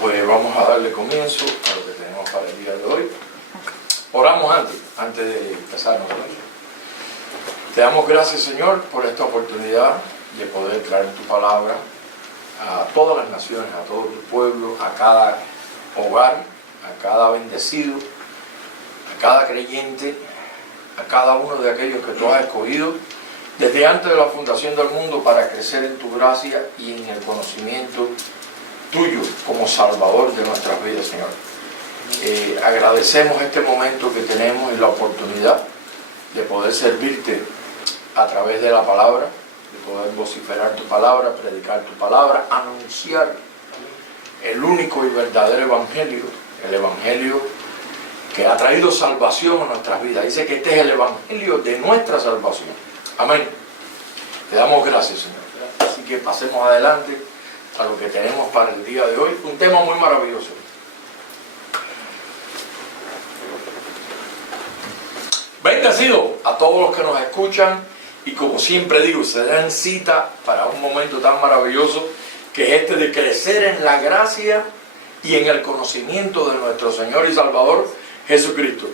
pues vamos a darle comienzo a lo que tenemos para el día de hoy. Oramos antes de empezar nosotros. Te damos gracias, Señor, por esta oportunidad de poder traer tu palabra a todas las naciones, a todo tu pueblo, a cada hogar, a cada bendecido, a cada creyente, a cada uno de aquellos que tú has escogido desde antes de la fundación del mundo para crecer en tu gracia y en el conocimiento tuyo como Salvador de nuestras vidas, Señor. Agradecemos este momento que tenemos y la oportunidad de poder servirte a través de la palabra, de poder vociferar tu palabra, predicar tu palabra, anunciar el único y verdadero evangelio, el evangelio que ha traído salvación a nuestras vidas. Dice que este es el evangelio de nuestra salvación. Amén. Te damos gracias, Señor. Así que pasemos adelante a lo que tenemos para el día de hoy. Un tema muy maravilloso. Bendecido a todos los que nos escuchan y, como siempre digo, se dan cita para un momento tan maravilloso que es este de crecer en la gracia y en el conocimiento de nuestro Señor y Salvador Jesucristo.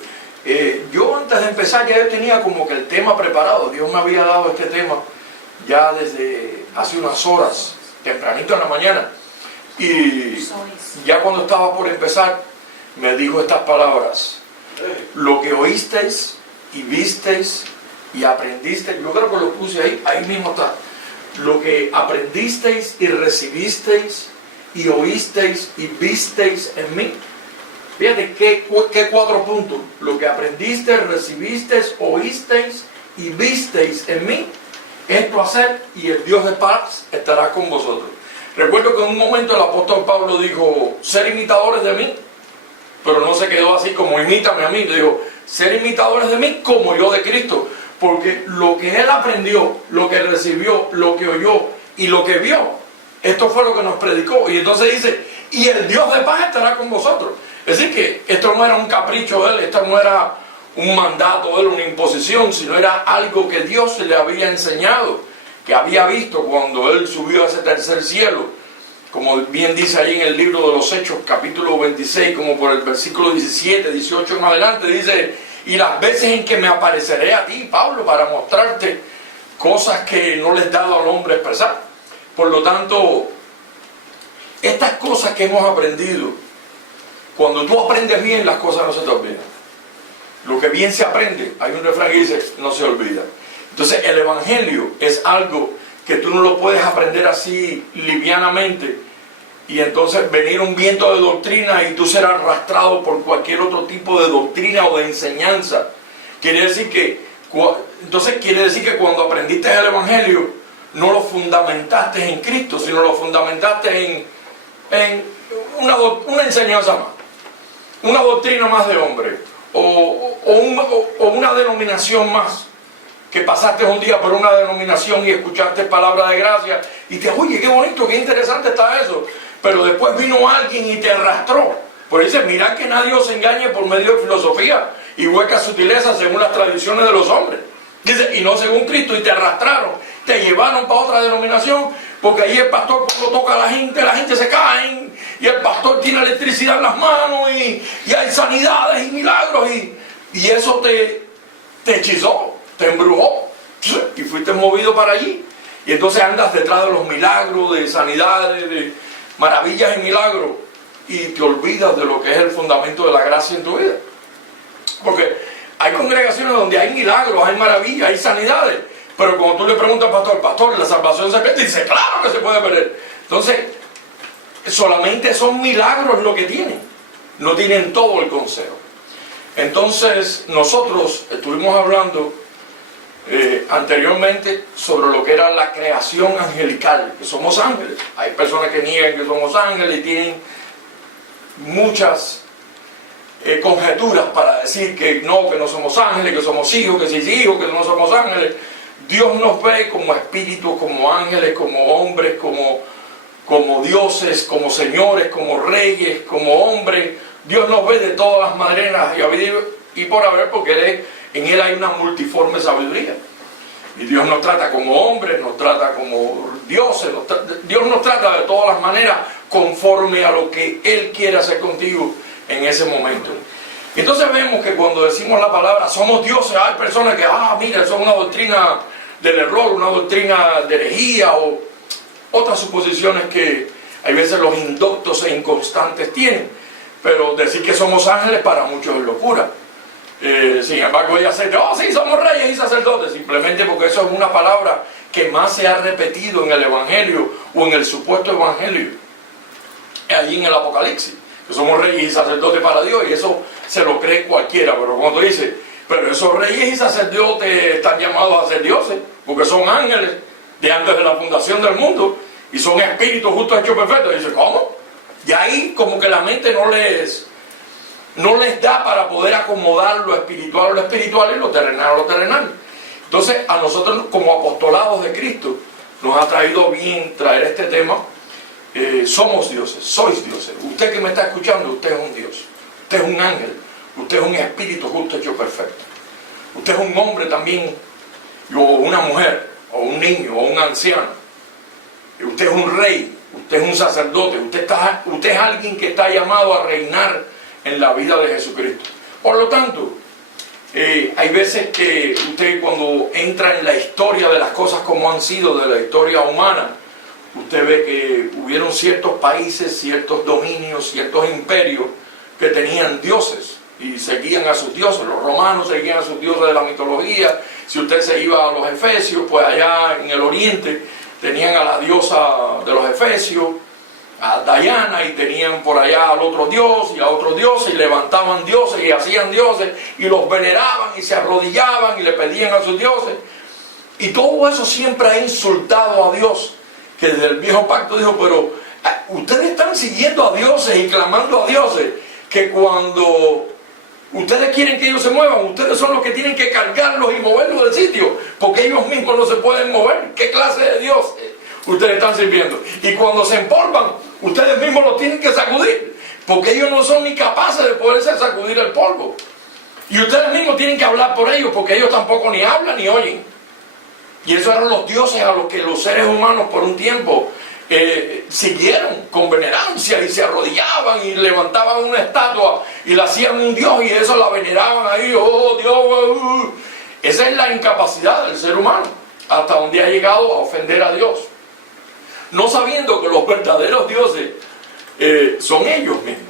Yo antes de empezar ya yo tenía como que el tema preparado. Dios me había dado este tema ya desde hace unas horas, tempranito en la mañana, y ya cuando estaba por empezar me dijo estas palabras: lo que oísteis y visteis y aprendisteis, yo creo que lo puse ahí mismo está, lo que aprendisteis y recibisteis y oísteis y visteis en mí. Fíjate qué 4 puntos: lo que aprendisteis, recibisteis, oísteis y visteis en mí, esto hacer, y el Dios de paz estará con vosotros. Recuerdo que en un momento el apóstol Pablo dijo: ser imitadores de mí, pero no se quedó así como imítame a mí, dijo: ser imitadores de mí como yo de Cristo, porque lo que él aprendió, lo que recibió, lo que oyó y lo que vio, esto fue lo que nos predicó. Y entonces dice: y el Dios de paz estará con vosotros. Es decir, que esto no era un capricho de él, esto no era un mandato de él, una imposición, sino era algo que Dios le había enseñado, que había visto cuando él subió a ese tercer cielo, como bien dice ahí en el libro de los Hechos, capítulo 26, como por el versículo 17, 18 en adelante, dice: y las veces en que me apareceré a ti, Pablo, para mostrarte cosas que no les he dado al hombre expresar. Por lo tanto, estas cosas que hemos aprendido, cuando tú aprendes bien, las cosas no se te olvidan. Lo que bien se aprende, hay un refrán que dice: no se olvida. Entonces el evangelio es algo que tú no lo puedes aprender así livianamente y entonces venir un viento de doctrina y tú ser arrastrado por cualquier otro tipo de doctrina o de enseñanza. Quiere decir que cuando aprendiste el evangelio no lo fundamentaste en Cristo, sino lo fundamentaste en una enseñanza más, una doctrina más de hombre, o una denominación más, que pasaste un día por una denominación y escuchaste palabra de gracia y te oye, qué bonito, qué interesante está eso, pero después vino alguien y te arrastró. Por eso dice: mirad que nadie os engañe por medio de filosofía y huecas sutilezas según las tradiciones de los hombres. Dice: y no según Cristo, y te arrastraron, te llevaron para otra denominación, porque ahí el pastor cuando toca a la gente se caen, y el pastor tiene electricidad en las manos, y hay sanidades y milagros, y eso te hechizó, te embrujó, y fuiste movido para allí. Y entonces andas detrás de los milagros, de sanidades, de maravillas y milagros, y te olvidas de lo que es el fundamento de la gracia en tu vida. Porque hay congregaciones donde hay milagros, hay maravillas, hay sanidades, pero cuando tú le preguntas al pastor, ¿la salvación se pierde? Dice: claro que se puede perder. Entonces, solamente son milagros lo que tienen, no tienen todo el consejo. Entonces, nosotros estuvimos hablando anteriormente sobre lo que era la creación angelical, que somos ángeles. Hay personas que niegan que somos ángeles y tienen muchas conjeturas para decir que no somos ángeles, que somos hijos, que sí hijos, que no somos ángeles. Dios nos ve como espíritus, como ángeles, como hombres, como dioses, como señores, como reyes, como hombres. Dios nos ve de todas las maneras y por haber, porque en Él hay una multiforme sabiduría. Y Dios nos trata como hombres, nos trata como dioses, Dios nos trata de todas las maneras conforme a lo que Él quiere hacer contigo en ese momento. Entonces vemos que cuando decimos la palabra somos dioses, hay personas que, mira, eso es una doctrina del error, una doctrina de herejía o otras suposiciones que hay veces los indoctos e inconstantes tienen. Pero decir que somos ángeles para muchos es locura. Sin embargo, ella se dice, sí, somos reyes y sacerdotes, simplemente porque eso es una palabra que más se ha repetido en el Evangelio o en el supuesto Evangelio, allí en el Apocalipsis, que somos reyes y sacerdotes para Dios, y eso se lo cree cualquiera. Pero cuando dice, pero esos reyes y sacerdotes están llamados a ser dioses, porque son ángeles de antes de la fundación del mundo, y son espíritus justos hechos perfectos. Y dice, ¿cómo? Y ahí como que la mente no les da para poder acomodar lo espiritual a lo espiritual y lo terrenal a lo terrenal. Entonces a nosotros como apostolados de Cristo nos ha traído bien traer este tema. Somos dioses, sois dioses. Usted que me está escuchando, usted es un Dios, usted es un ángel, usted es un espíritu justo hecho perfecto. Usted es un hombre también, o una mujer, o un niño, o un anciano. Usted es un rey, usted es un sacerdote, usted es alguien que está llamado a reinar en la vida de Jesucristo. Por lo tanto, hay veces que usted cuando entra en la historia de las cosas como han sido, de la historia humana, usted ve que hubieron ciertos países, ciertos dominios, ciertos imperios que tenían dioses y seguían a sus dioses. Los romanos seguían a sus dioses de la mitología. Si usted se iba a los efesios, pues allá en el oriente tenían a la diosa de los efesios, a Diana, y tenían por allá al otro dios y a otros dioses, y levantaban dioses y hacían dioses y los veneraban y se arrodillaban y le pedían a sus dioses. Y todo eso siempre ha insultado a Dios, que desde el viejo pacto dijo, pero ustedes están siguiendo a dioses y clamando a dioses, que cuando ustedes quieren que ellos se muevan, ustedes son los que tienen que cargarlos y moverlos del sitio, porque ellos mismos no se pueden mover. ¿Qué clase de Dios ustedes están sirviendo? Y cuando se empolvan, ustedes mismos los tienen que sacudir, porque ellos no son ni capaces de poderse sacudir el polvo. Y ustedes mismos tienen que hablar por ellos, porque ellos tampoco ni hablan ni oyen. Y esos eran los dioses a los que los seres humanos por un tiempo siguieron con venerancia, y se arrodillaban y levantaban una estatua y la hacían un dios, y eso la veneraban ahí, oh Dios. Esa es la incapacidad del ser humano, hasta donde ha llegado a ofender a Dios, no sabiendo que los verdaderos dioses son ellos mismos.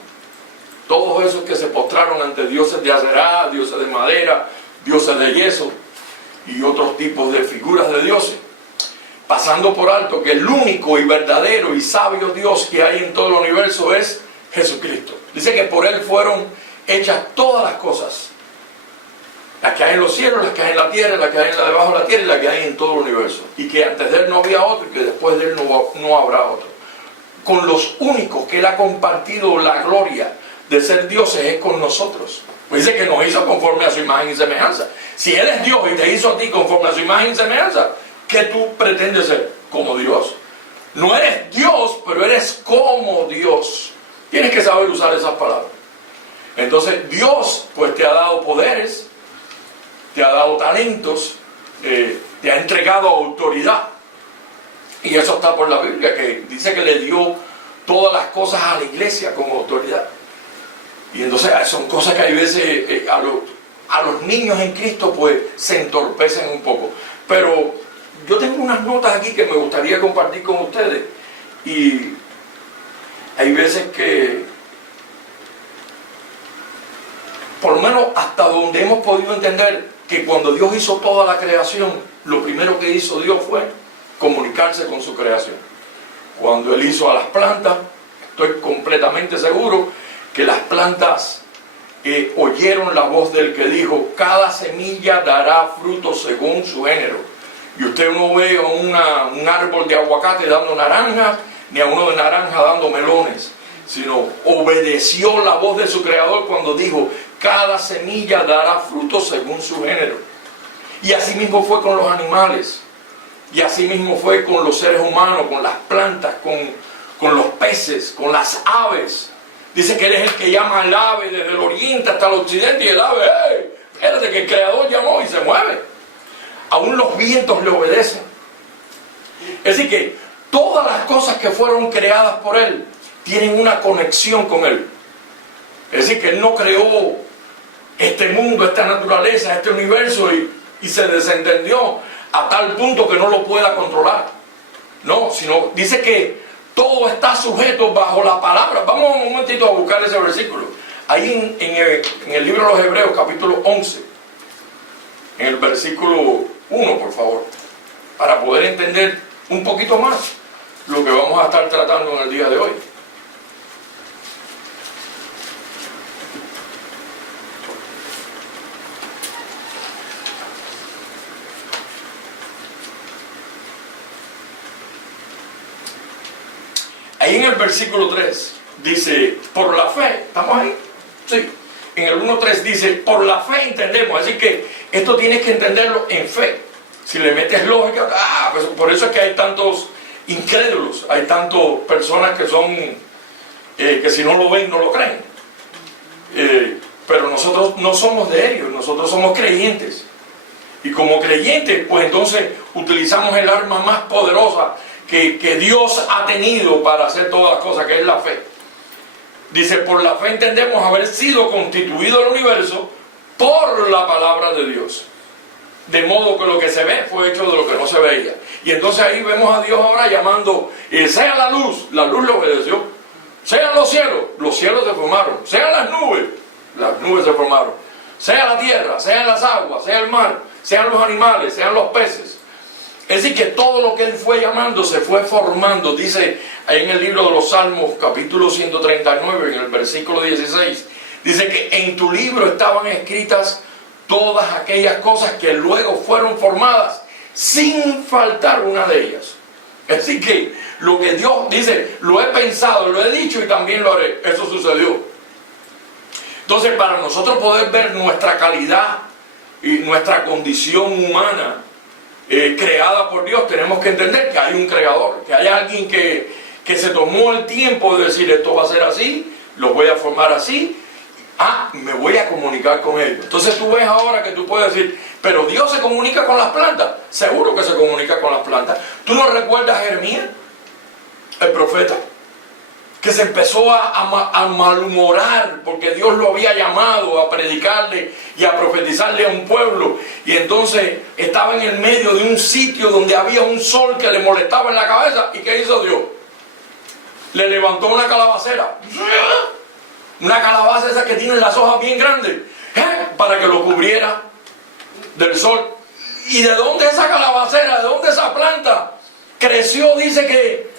Todos esos que se postraron ante dioses de Aserá, dioses de madera, dioses de yeso y otros tipos de figuras de dioses, pasando por alto que el único y verdadero y sabio Dios que hay en todo el universo es Jesucristo. Dice que por Él fueron hechas todas las cosas, las que hay en los cielos, las que hay en la tierra, las que hay debajo de la tierra y las que hay en todo el universo. Y que antes de Él no había otro, y que después de Él no habrá otro. Con los únicos que Él ha compartido la gloria de ser dioses es con nosotros. Pues dice que nos hizo conforme a su imagen y semejanza. Si Él es Dios y te hizo a ti conforme a su imagen y semejanza, ¿qué tú pretendes ser? Como Dios. No eres Dios, pero eres como Dios. Tienes que saber usar esas palabras. Entonces Dios pues te ha dado poderes, te ha dado talentos, te ha entregado autoridad. Y eso está por la Biblia, que dice que le dio todas las cosas a la iglesia como autoridad. Y entonces son cosas que hay veces a los niños en Cristo pues se entorpecen un poco. Pero yo tengo unas notas aquí que me gustaría compartir con ustedes. Y hay veces que, por lo menos hasta donde hemos podido entender, que cuando Dios hizo toda la creación, lo primero que hizo Dios fue comunicarse con su creación. Cuando Él hizo a las plantas, estoy completamente seguro que las plantas oyeron la voz del que dijo, cada semilla dará fruto según su género. Y usted no ve a un árbol de aguacate dando naranjas, ni a uno de naranja dando melones, sino obedeció la voz de su creador cuando dijo, cada semilla dará fruto según su género. Y así mismo fue con los animales, y así mismo fue con los seres humanos, con las plantas, con los peces, con las aves. Dice que Él es el que llama al ave desde el oriente hasta el occidente, y el ave, ¡hey! Espérate que el creador llamó y se mueve. Aún los vientos le obedecen. Es decir que todas las cosas que fueron creadas por Él tienen una conexión con Él. Es decir, que Él no creó este mundo, esta naturaleza, este universo y se desentendió a tal punto que no lo pueda controlar. No, sino dice que todo está sujeto bajo la palabra. Vamos un momentito a buscar ese versículo. Ahí en el libro de los Hebreos, capítulo 11, en el versículo 1, por favor, para poder entender un poquito más lo que vamos a estar tratando en el día de hoy. Ahí en el versículo 3 dice, por la fe, ¿estamos ahí? Sí. En el 1.3 dice, por la fe entendemos. Así que esto tienes que entenderlo en fe. Si le metes lógica, pues por eso es que hay tantos incrédulos, hay tantas personas que son, que si no lo ven, no lo creen. Pero nosotros no somos de ellos, nosotros somos creyentes. Y como creyentes, pues entonces utilizamos el arma más poderosa que Dios ha tenido para hacer todas las cosas, que es la fe. Dice, por la fe entendemos haber sido constituido el universo por la palabra de Dios. De modo que lo que se ve fue hecho de lo que no se veía. Y entonces ahí vemos a Dios ahora llamando, sea la luz le obedeció. Sean los cielos se formaron. Sean las nubes se formaron. Sea la tierra, sean las aguas, sea el mar, sean los animales, sean los peces. Es decir, que todo lo que Él fue llamando se fue formando. Dice ahí en el libro de los Salmos, capítulo 139, en el versículo 16, dice que en tu libro estaban escritas todas aquellas cosas que luego fueron formadas, sin faltar una de ellas. Es decir, que lo que Dios dice, lo he pensado, lo he dicho y también lo haré. Eso sucedió. Entonces, para nosotros poder ver nuestra calidad y nuestra condición humana, creada por Dios, tenemos que entender que hay un creador, que hay alguien que se tomó el tiempo de decir, esto va a ser así, lo voy a formar así, me voy a comunicar con ellos. Entonces tú ves ahora que tú puedes decir, pero Dios se comunica con las plantas. Seguro que se comunica con las plantas. ¿Tú no recuerdas a Jeremías, el profeta? Que se empezó a malhumorar porque Dios lo había llamado a predicarle y a profetizarle a un pueblo, y entonces estaba en el medio de un sitio donde había un sol que le molestaba en la cabeza. ¿Y qué hizo Dios? Le levantó una calabacera, una calabaza esa que tiene las hojas bien grandes, para que lo cubriera del sol. ¿Y de dónde esa calabacera, de dónde esa planta creció? Dice que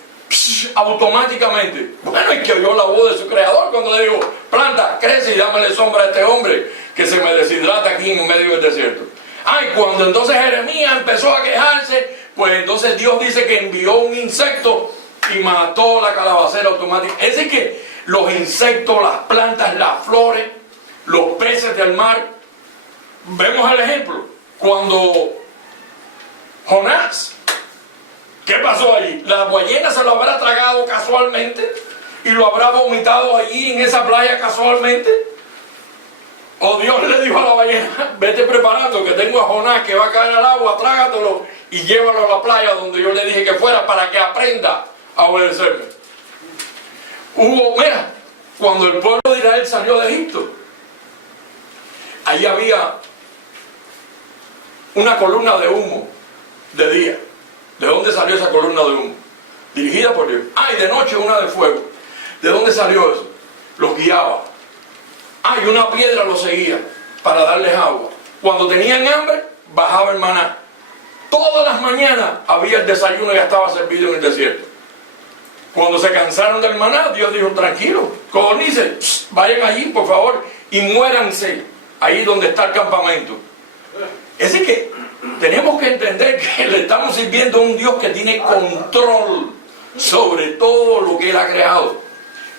automáticamente. Bueno, y que oyó la voz de su creador cuando le dijo, planta, crece y dámele sombra a este hombre que se me deshidrata aquí en medio del desierto. Y cuando entonces Jeremías empezó a quejarse, pues entonces Dios dice que envió un insecto y mató la calabacera automáticamente. Es decir, que los insectos, las plantas, las flores, los peces del mar. Vemos el ejemplo cuando Jonás, ¿qué pasó allí? La ballena se lo habrá tragado casualmente y lo habrá vomitado allí en esa playa casualmente. O Dios le dijo a la ballena, vete preparando que tengo a Jonás que va a caer al agua, trágatelo y llévalo a la playa donde yo le dije que fuera para que aprenda a obedecerme. Mira, cuando el pueblo de Israel salió de Egipto, allí había una columna de humo de día. ¿De dónde salió esa columna de humo? Dirigida por Dios. Y de noche una de fuego. ¿De dónde salió eso? Los guiaba. Y una piedra los seguía para darles agua. Cuando tenían hambre, bajaba el maná. Todas las mañanas había el desayuno, ya estaba servido en el desierto. Cuando se cansaron del maná, Dios dijo, tranquilo, colonicen, vayan allí por favor y muéranse ahí donde está el campamento. Es decir que tenemos que entender que le estamos sirviendo a un Dios que tiene control sobre todo lo que Él ha creado.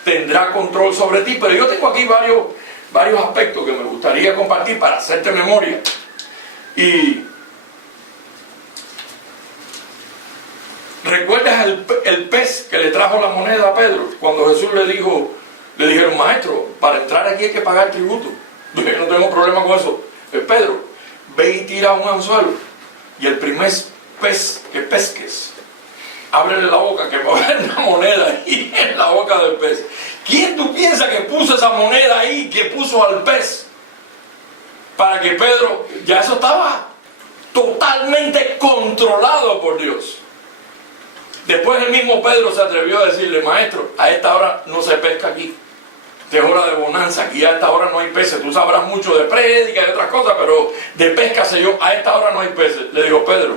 Tendrá control sobre ti, pero yo tengo aquí varios aspectos que me gustaría compartir para hacerte memoria. Y ¿recuerdas el pez que le trajo la moneda a Pedro? Cuando Jesús le dijeron, maestro, para entrar aquí hay que pagar tributo. Yo no tengo problema con eso. Pedro, ve y tira un anzuelo, y el primer pez que pesques, ábrele la boca que va a haber una moneda ahí en la boca del pez. ¿Quién tú piensas que puso esa moneda ahí, que puso al pez? Para que Pedro, ya eso estaba totalmente controlado por Dios. Después el mismo Pedro se atrevió a decirle: maestro, a esta hora no se pesca aquí. Es hora de bonanza, aquí a esta hora no hay peces. Tú sabrás mucho de prédica y otras cosas, pero de pesca sé yo, a esta hora no hay peces. Le dijo: Pedro,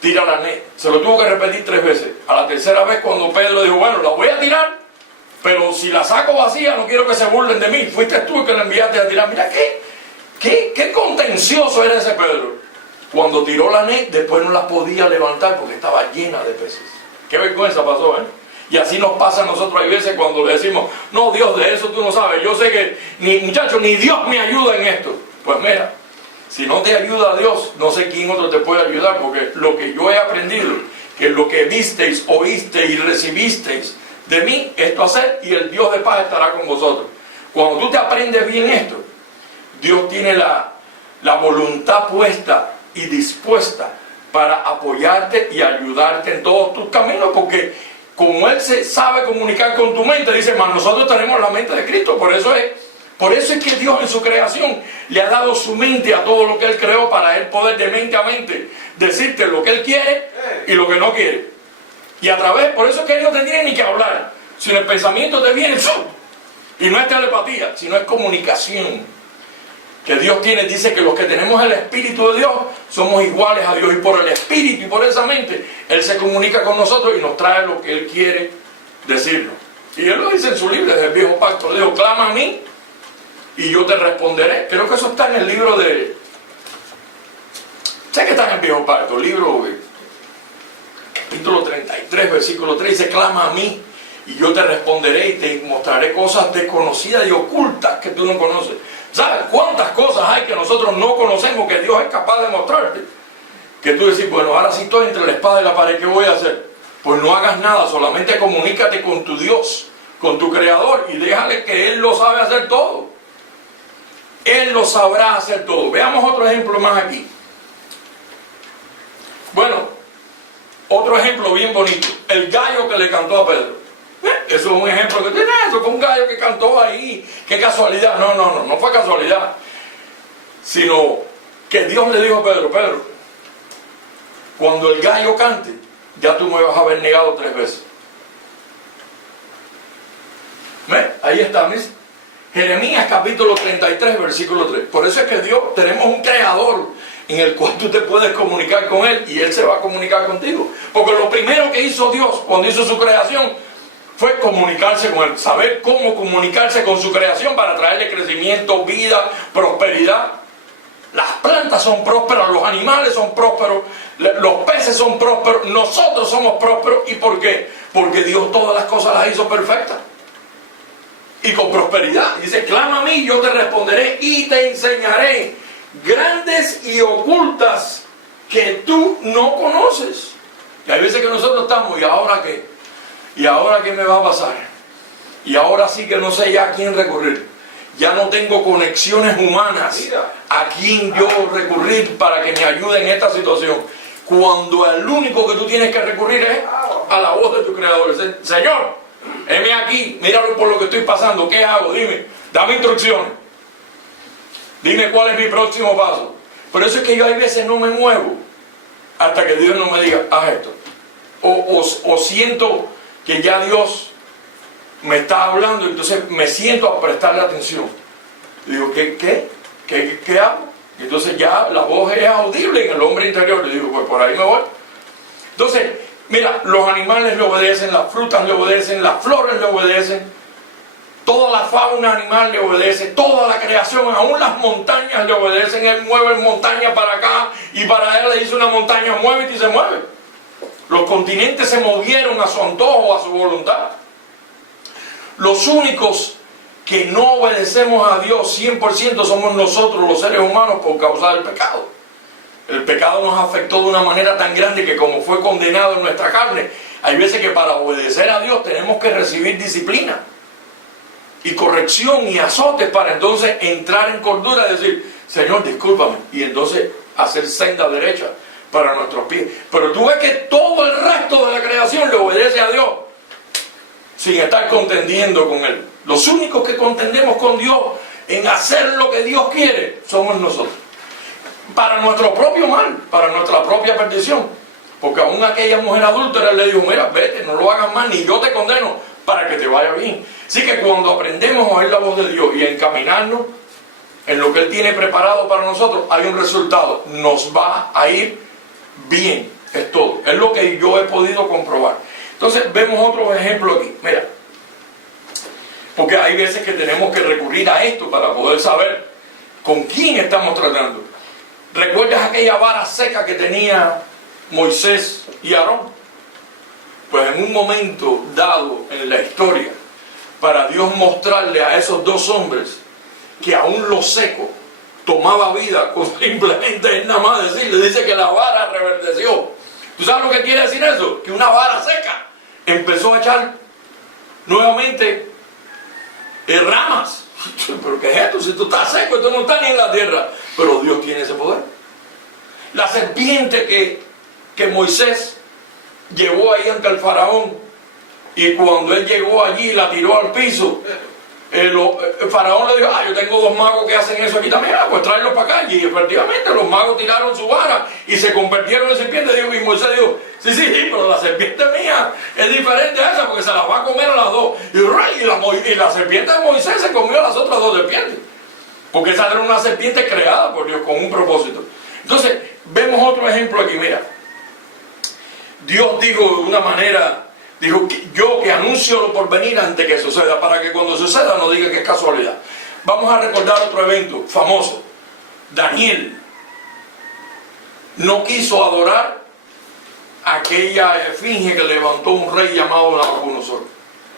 tira la net. Se lo tuvo que repetir 3 veces. A la tercera vez, cuando Pedro dijo: bueno, la voy a tirar, pero si la saco vacía no quiero que se burlen de mí. Fuiste tú el que la enviaste a tirar. Mira qué contencioso era ese Pedro. Cuando tiró la net, después no la podía levantar porque estaba llena de peces. Qué vergüenza pasó, ¿eh? Y así nos pasa a nosotros. Hay veces cuando le decimos: no, Dios, de eso tú no sabes. Yo sé que, muchachos, ni Dios me ayuda en esto. Pues mira, si no te ayuda Dios, no sé quién otro te puede ayudar, porque lo que yo he aprendido, que lo que visteis, oísteis y recibisteis de mí, esto hacer, y el Dios de paz estará con vosotros. Cuando tú te aprendes bien esto, Dios tiene la voluntad puesta y dispuesta para apoyarte y ayudarte en todos tus caminos, porque como Él se sabe comunicar con tu mente, dice: mas nosotros tenemos la mente de Cristo. Por eso es que Dios en su creación le ha dado su mente a todo lo que Él creó, para Él poder de mente a mente decirte lo que Él quiere y lo que no quiere. Y a través, por eso es que Él no tendría ni que hablar, sino el pensamiento te viene, ¡fum! Y no es telepatía, sino es comunicación que Dios tiene. Dice que los que tenemos el Espíritu de Dios somos iguales a Dios, y por el Espíritu y por esa mente Él se comunica con nosotros y nos trae lo que Él quiere decirnos. Y Él lo dice en su libro del Viejo Pacto. Le dijo: clama a mí y yo te responderé. Creo que eso está en el libro de... sé que está en el Viejo Pacto, libro capítulo 33, versículo 3, dice: clama a mí y yo te responderé y te mostraré cosas desconocidas y ocultas que tú no conoces. ¿Sabes cuántas cosas hay que nosotros no conocemos que Dios es capaz de mostrarte? Que tú decís: bueno, ahora sí estoy entre la espada y la pared, ¿qué voy a hacer? Pues no hagas nada, solamente comunícate con tu Dios, con tu Creador, y déjale que Él lo sabe hacer todo. Él lo sabrá hacer todo. Veamos otro ejemplo más aquí. Bueno, otro ejemplo bien bonito: el gallo que le cantó a Pedro. Eso es un ejemplo que tiene. Eso fue un gallo que cantó ahí. Qué casualidad. No fue casualidad, sino que Dios le dijo a Pedro: Pedro, cuando el gallo cante, ya tú me vas a haber negado 3 veces. ¿Ves? Ahí está, ¿ves? Jeremías capítulo 33, versículo 3. Por eso es que Dios, tenemos un creador en el cual tú te puedes comunicar con Él, y Él se va a comunicar contigo. Porque lo primero que hizo Dios cuando hizo su creación fue comunicarse con Él, saber cómo comunicarse con su creación para traerle crecimiento, vida, prosperidad. Las plantas son prósperas, los animales son prósperos, los peces son prósperos, nosotros somos prósperos. ¿Y por qué? Porque Dios todas las cosas las hizo perfectas y con prosperidad. Dice: clama a mí, yo te responderé y te enseñaré grandes y ocultas que tú no conoces. Y hay veces que nosotros estamos: ¿y ahora qué? ¿Y ahora qué me va a pasar? Y ahora sí que no sé ya a quién recurrir. Ya no tengo conexiones humanas a quien yo recurrir para que me ayude en esta situación. Cuando el único que tú tienes que recurrir es a la voz de tu Creador. Señor, heme aquí, míralo por lo que estoy pasando. ¿Qué hago? Dime, dame instrucciones. Dime cuál es mi próximo paso. Por eso es que yo hay veces no me muevo hasta que Dios no me diga: haz esto. O siento que ya Dios me está hablando, entonces me siento a prestarle atención. Y digo: ¿Qué hago? Y entonces ya la voz es audible en el hombre interior. Le digo: pues por ahí me voy. Entonces, mira, los animales le obedecen, las frutas le obedecen, las flores le obedecen, toda la fauna animal le obedece, toda la creación, aún las montañas le obedecen. Él mueve montañas para acá y para allá, le dice una montaña: muévete, y se mueve. Los continentes se movieron a su antojo, a su voluntad. Los únicos que no obedecemos a Dios 100% somos nosotros, los seres humanos, por causa del pecado. El pecado nos afectó de una manera tan grande que, como fue condenado en nuestra carne, hay veces que para obedecer a Dios tenemos que recibir disciplina y corrección y azotes, para entonces entrar en cordura y decir: Señor, discúlpame, y entonces hacer senda derecha para nuestros pies. Pero tú ves que todo el resto de la creación le obedece a Dios sin estar contendiendo con Él. Los únicos que contendemos con Dios en hacer lo que Dios quiere somos nosotros. Para nuestro propio mal, para nuestra propia perdición. Porque aún aquella mujer adúltera le dijo, mira, vete, no lo hagas más, ni yo te condeno, para que te vaya bien. Así que cuando aprendemos a oír la voz de Dios y a encaminarnos en lo que Él tiene preparado para nosotros, hay un resultado. Nos va a ir bien. Es todo. Es lo que yo he podido comprobar. Entonces vemos otro ejemplo aquí. Mira. Porque hay veces que tenemos que recurrir a esto para poder saber con quién estamos tratando. ¿Recuerdas aquella vara seca que tenía Moisés y Aarón? Pues en un momento dado en la historia, para Dios mostrarle a esos dos hombres que aún lo seco tomaba vida con simplemente nada más decirle, dice que la vara reverdeció. ¿Tú sabes lo que quiere decir eso? Que una vara seca empezó a echar nuevamente ramas. ¿Pero qué es esto? Si tú estás seco, esto no está ni en la tierra. Pero Dios tiene ese poder. La serpiente que Moisés llevó ahí ante el faraón, y cuando él llegó allí la tiró al piso, el faraón le dijo, yo tengo dos magos que hacen eso aquí también, pues tráelos para acá. Y efectivamente los magos tiraron su vara y se convirtieron en serpientes. Y Moisés dijo, sí, pero la serpiente mía es diferente a esa, porque se las va a comer a las dos. Y la serpiente de Moisés se comió a las otras dos serpientes, porque esa era una serpiente creada por Dios con un propósito. Entonces vemos otro ejemplo aquí. Mira, Dios dijo de una manera, dijo, yo que anuncio lo por venir antes que suceda, para que cuando suceda no diga que es casualidad. Vamos a recordar otro evento famoso. Daniel no quiso adorar aquella esfinge que levantó un rey llamado Nabucodonosor,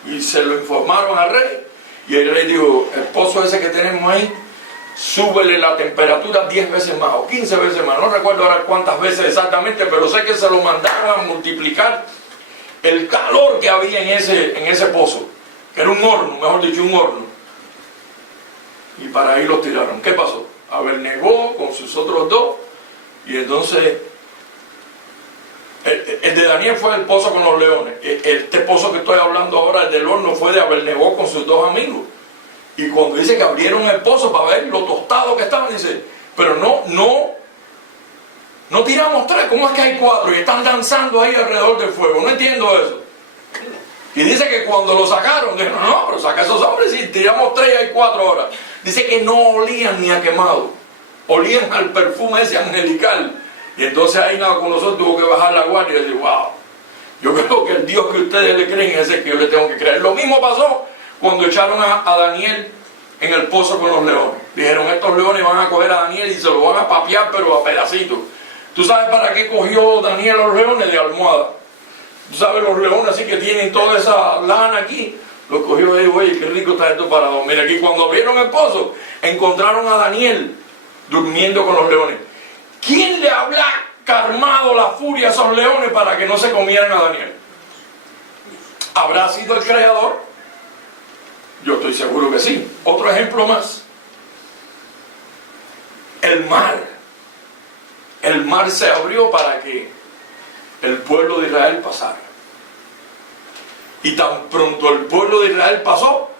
y se lo informaron al rey, y el rey dijo, el pozo ese que tenemos ahí, súbele la temperatura 10 veces más o 15 veces más, no recuerdo ahora cuántas veces exactamente, pero sé que se lo mandaron a multiplicar el calor que había en ese pozo, que era un horno, mejor dicho, un horno. Y para ahí los tiraron. ¿Qué pasó? Abednego con sus otros dos, y entonces el de Daniel fue el pozo con los leones. Este pozo que estoy hablando ahora, el del horno, fue de Abednego con sus dos amigos. Y cuando dice que abrieron el pozo para ver lo tostado que estaban, dice, pero no tiramos tres, ¿cómo es que hay cuatro? Y están danzando ahí alrededor del fuego. No entiendo eso. Y dice que cuando lo sacaron, dijeron, no, pero saca a esos hombres, y tiramos tres y hay cuatro ahora. Dice que no olían ni a quemado, olían al perfume ese angelical. Y entonces ahí Nabucodonosor tuvo que bajar la guardia y decir, wow, yo creo que el Dios que ustedes le creen es el que yo le tengo que creer. Lo mismo pasó cuando echaron a Daniel en el pozo con los leones. Dijeron, estos leones van a coger a Daniel y se lo van a papear, pero a pedacitos. ¿Tú sabes para qué cogió Daniel a los leones? De almohada. ¿Tú sabes los leones así que tienen toda esa lana aquí? Los cogió y dijo, oye, qué rico está esto para dormir aquí. Cuando abrieron el pozo, encontraron a Daniel durmiendo con los leones. ¿Quién le habrá calmado la furia a esos leones para que no se comieran a Daniel? ¿Habrá sido el creador? Yo estoy seguro que sí. Otro ejemplo más. El mar. El mar se abrió para que el pueblo de Israel pasara. Y tan pronto el pueblo de Israel pasó,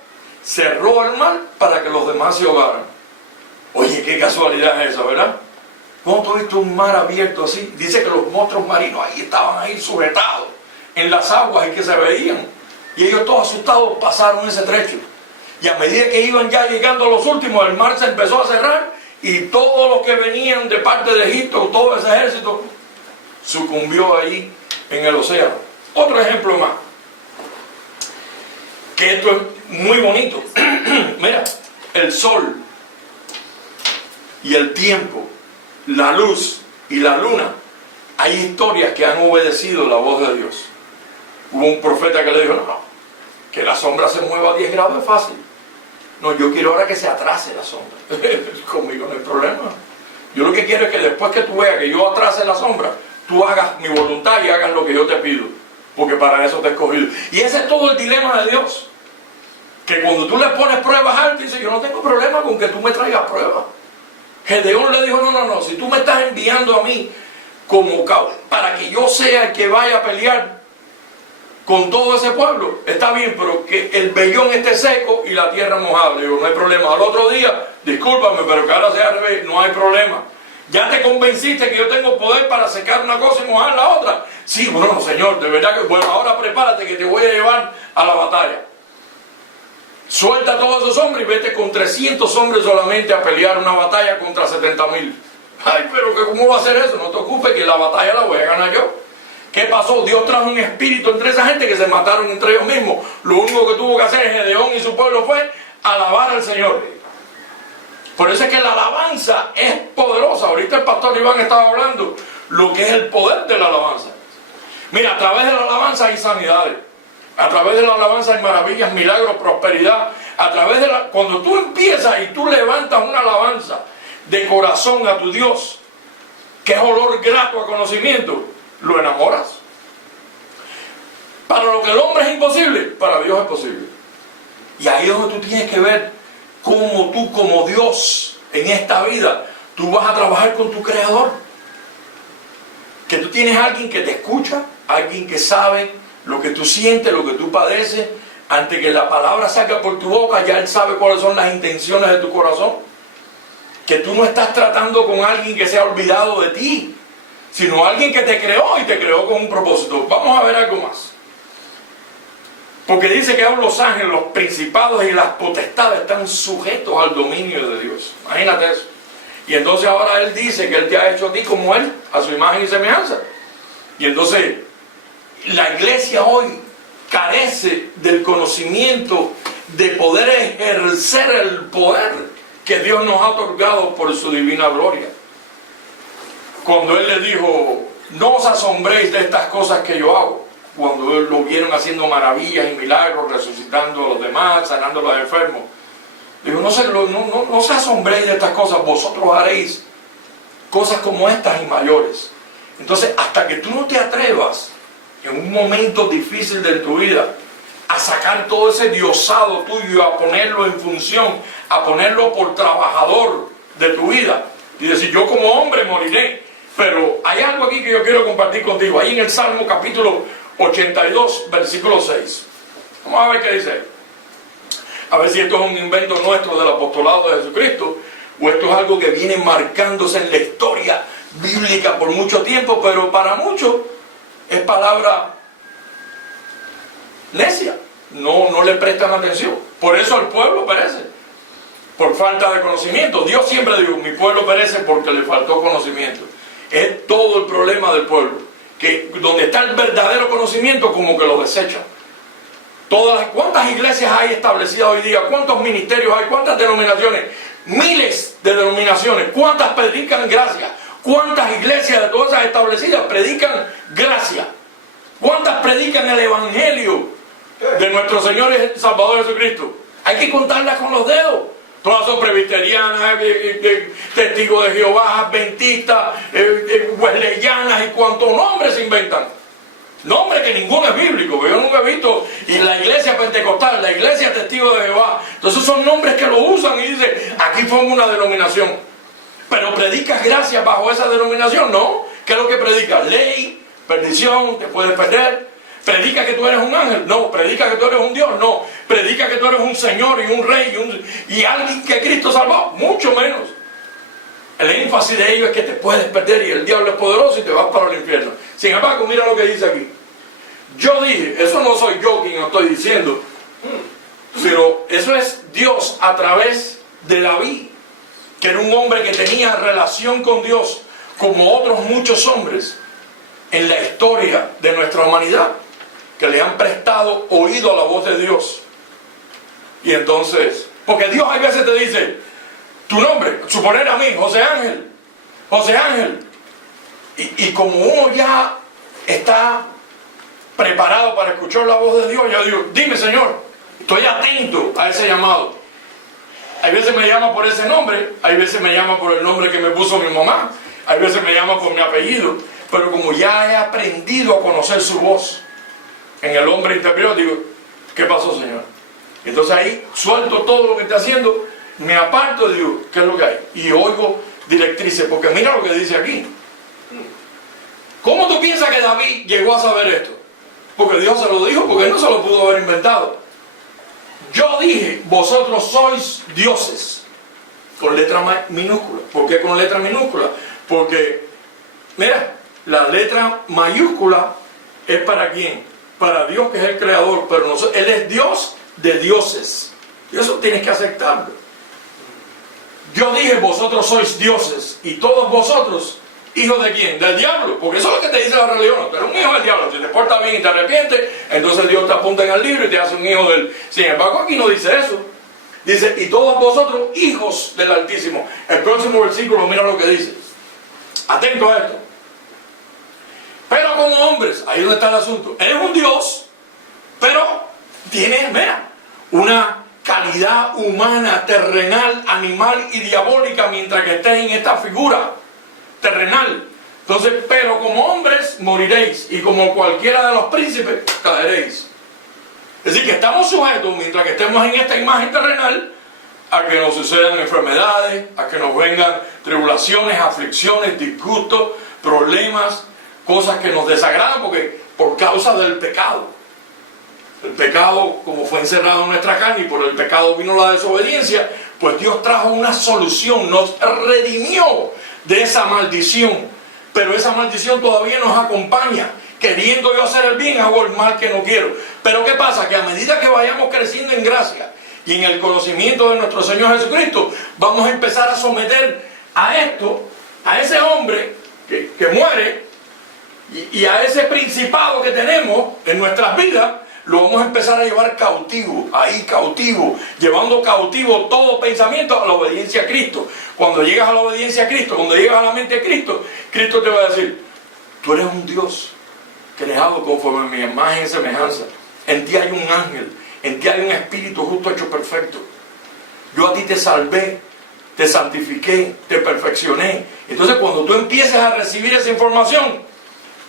cerró el mar para que los demás se ahogaran. Oye, qué casualidad es esa, ¿verdad? ¿Cómo tú viste un mar abierto así? Dice que los monstruos marinos ahí estaban ahí sujetados en las aguas y que se veían. Y ellos todos asustados pasaron ese trecho. Y a medida que iban ya llegando a los últimos, el mar se empezó a cerrar y todos los que venían de parte de Egipto, todo ese ejército, sucumbió ahí en el océano. Otro ejemplo más, que esto es muy bonito. Mira, el sol y el tiempo, la luz y la luna, hay historias que han obedecido la voz de Dios. Hubo un profeta que le dijo, no, que la sombra se mueva a 10 grados es fácil. No, yo quiero ahora que se atrase la sombra. Conmigo no hay problema. Yo lo que quiero es que después que tú veas que yo atrase la sombra, tú hagas mi voluntad y hagas lo que yo te pido, porque para eso te he escogido. Y ese es todo el dilema de Dios, que cuando tú le pones pruebas altas, dice, yo no tengo problema con que tú me traigas pruebas. Gedeón le dijo, no, si tú me estás enviando a mí para que yo sea el que vaya a pelear con todo ese pueblo. Está bien, pero que el vellón esté seco y la tierra mojada. Le digo, no hay problema. Al otro día, discúlpame, pero que ahora sea al revés, no hay problema. ¿Ya te convenciste que yo tengo poder para secar una cosa y mojar la otra? Sí, bueno, Señor, de verdad que, bueno, ahora prepárate que te voy a llevar a la batalla. Suelta a todos esos hombres y vete con 300 hombres solamente a pelear una batalla contra 70,000. Ay, pero que ¿cómo va a ser eso? No te ocupes, que la batalla la voy a ganar yo. ¿Qué pasó? Dios trajo un espíritu entre esa gente que se mataron entre ellos mismos. Lo único que tuvo que hacer Gedeón y su pueblo fue alabar al Señor. Por eso es que la alabanza es poderosa. Ahorita el pastor Iván estaba hablando lo que es el poder de la alabanza. Mira, a través de la alabanza hay sanidades. A través de la alabanza hay maravillas, milagros, prosperidad. A través de cuando tú empiezas y tú levantas una alabanza de corazón a tu Dios, que es olor grato a conocimiento, lo enamoras. Para lo que el hombre es imposible, para Dios es posible. Y ahí es donde tú tienes que ver cómo tú, como Dios, en esta vida, tú vas a trabajar con tu Creador. Que tú tienes a alguien que te escucha, alguien que sabe lo que tú sientes, lo que tú padeces. Antes que la palabra salga por tu boca, ya Él sabe cuáles son las intenciones de tu corazón. Que tú no estás tratando con alguien que se ha olvidado de ti, sino alguien que te creó y te creó con un propósito. Vamos a ver algo más. Porque dice que aún los ángeles, los principados y las potestades están sujetos al dominio de Dios. Imagínate eso. Y entonces ahora Él dice que Él te ha hecho a ti como Él, a su imagen y semejanza. Y entonces la iglesia hoy carece del conocimiento de poder ejercer el poder que Dios nos ha otorgado por su divina gloria. Cuando Él le dijo, no os asombréis de estas cosas que yo hago, cuando lo vieron haciendo maravillas y milagros, resucitando a los demás, sanando a los enfermos, dijo, no se asombréis de estas cosas, vosotros haréis cosas como estas y mayores. Entonces, hasta que tú no te atrevas en un momento difícil de tu vida a sacar todo ese diosado tuyo, a ponerlo en función, a ponerlo por trabajador de tu vida y decir, yo como hombre moriré. Pero hay algo aquí que yo quiero compartir contigo, ahí en el Salmo capítulo 82, versículo 6. Vamos a ver qué dice. A ver si esto es un invento nuestro del apostolado de Jesucristo, o esto es algo que viene marcándose en la historia bíblica por mucho tiempo, pero para muchos es palabra necia. No le prestan atención. Por eso el pueblo perece, por falta de conocimiento. Dios siempre dijo, mi pueblo perece porque le faltó conocimiento. Es todo el problema del pueblo, que donde está el verdadero conocimiento como que lo desechan. ¿Cuántas iglesias hay establecidas hoy día? ¿Cuántos ministerios hay? ¿Cuántas denominaciones? Miles de denominaciones. ¿Cuántas predican gracia? ¿Cuántas iglesias de todas esas establecidas predican gracia? ¿Cuántas predican el evangelio de nuestro Señor y Salvador Jesucristo? Hay que contarlas con los dedos. Todas son presbiterianas, testigos de Jehová, adventistas, wesleyanas y cuantos nombres se inventan. Nombres que ninguno es bíblico, que yo nunca he visto. Y la iglesia pentecostal, la iglesia testigo de Jehová. Entonces son nombres que lo usan y dicen, aquí forma una denominación. Pero predicas gracia bajo esa denominación, ¿no? ¿Qué es lo que predicas? Ley, perdición, te puedes perder. ¿Predica que tú eres un ángel? No. ¿Predica que tú eres un Dios? No. ¿Predica que tú eres un Señor y un Rey y alguien que Cristo salvó? Mucho menos. El énfasis de ellos es que te puedes perder y el diablo es poderoso y te vas para el infierno. Sin embargo, mira lo que dice aquí. Yo dije, eso no soy yo quien lo estoy diciendo, pero eso es Dios a través de David, que era un hombre que tenía relación con Dios como otros muchos hombres en la historia de nuestra humanidad, que le han prestado oído a la voz de Dios. Y entonces, porque Dios a veces te dice, tu nombre, suponer a mí, José Ángel, y como uno ya está preparado para escuchar la voz de Dios, yo digo, dime Señor, estoy atento a ese llamado. Hay veces me llama por ese nombre, hay veces me llama por el nombre que me puso mi mamá, hay veces me llama por mi apellido, pero como ya he aprendido a conocer su voz en el hombre interior, digo, ¿qué pasó, Señor? Y entonces ahí suelto todo lo que está haciendo, me aparto y digo, ¿qué es lo que hay? Y oigo directrices, porque mira lo que dice aquí. ¿Cómo tú piensas que David llegó a saber esto? Porque Dios se lo dijo, porque él no se lo pudo haber inventado. Yo dije, vosotros sois dioses, con letra minúscula. ¿Por qué con letra minúscula? Porque, mira, la letra mayúscula es para quién, para Dios, que es el creador, pero nosotros, Él es Dios de dioses, y eso tienes que aceptarlo. Yo dije, vosotros sois dioses, y todos vosotros, hijos de quién, del diablo, porque eso es lo que te dice la religión. Tú eres un hijo del diablo, si te portas bien y te arrepientes, entonces Dios te apunta en el libro y te hace un hijo del... Sin embargo, aquí no dice eso. Dice, y todos vosotros, hijos del Altísimo. El próximo versículo, mira lo que dice. Atento a esto. Pero como hombres, ahí donde está el asunto. Él es un Dios, pero tiene, mira, una calidad humana, terrenal, animal y diabólica, mientras que estés en esta figura terrenal. Entonces, pero como hombres moriréis, y como cualquiera de los príncipes caeréis. Es decir, que estamos sujetos, mientras que estemos en esta imagen terrenal, a que nos sucedan enfermedades, a que nos vengan tribulaciones, aflicciones, disgustos, problemas, cosas que nos desagradan, porque por causa del pecado. El pecado, como fue encerrado en nuestra carne, y por el pecado vino la desobediencia, pues Dios trajo una solución, nos redimió de esa maldición. Pero esa maldición todavía nos acompaña. Queriendo yo hacer el bien, hago el mal que no quiero. Pero ¿qué pasa? Que a medida que vayamos creciendo en gracia y en el conocimiento de nuestro Señor Jesucristo, vamos a empezar a someter a esto, a ese hombre que muere, y a ese principado que tenemos en nuestras vidas, lo vamos a empezar a llevar cautivo, ahí cautivo, llevando cautivo todo pensamiento a la obediencia a Cristo. Cuando llegas a la obediencia a Cristo, cuando llegas a la mente de Cristo, Cristo te va a decir, tú eres un Dios creado conforme a mi imagen y semejanza. En ti hay un ángel, en ti hay un espíritu justo hecho perfecto. Yo a ti te salvé, te santifiqué, te perfeccioné. Entonces cuando tú empieces a recibir esa información,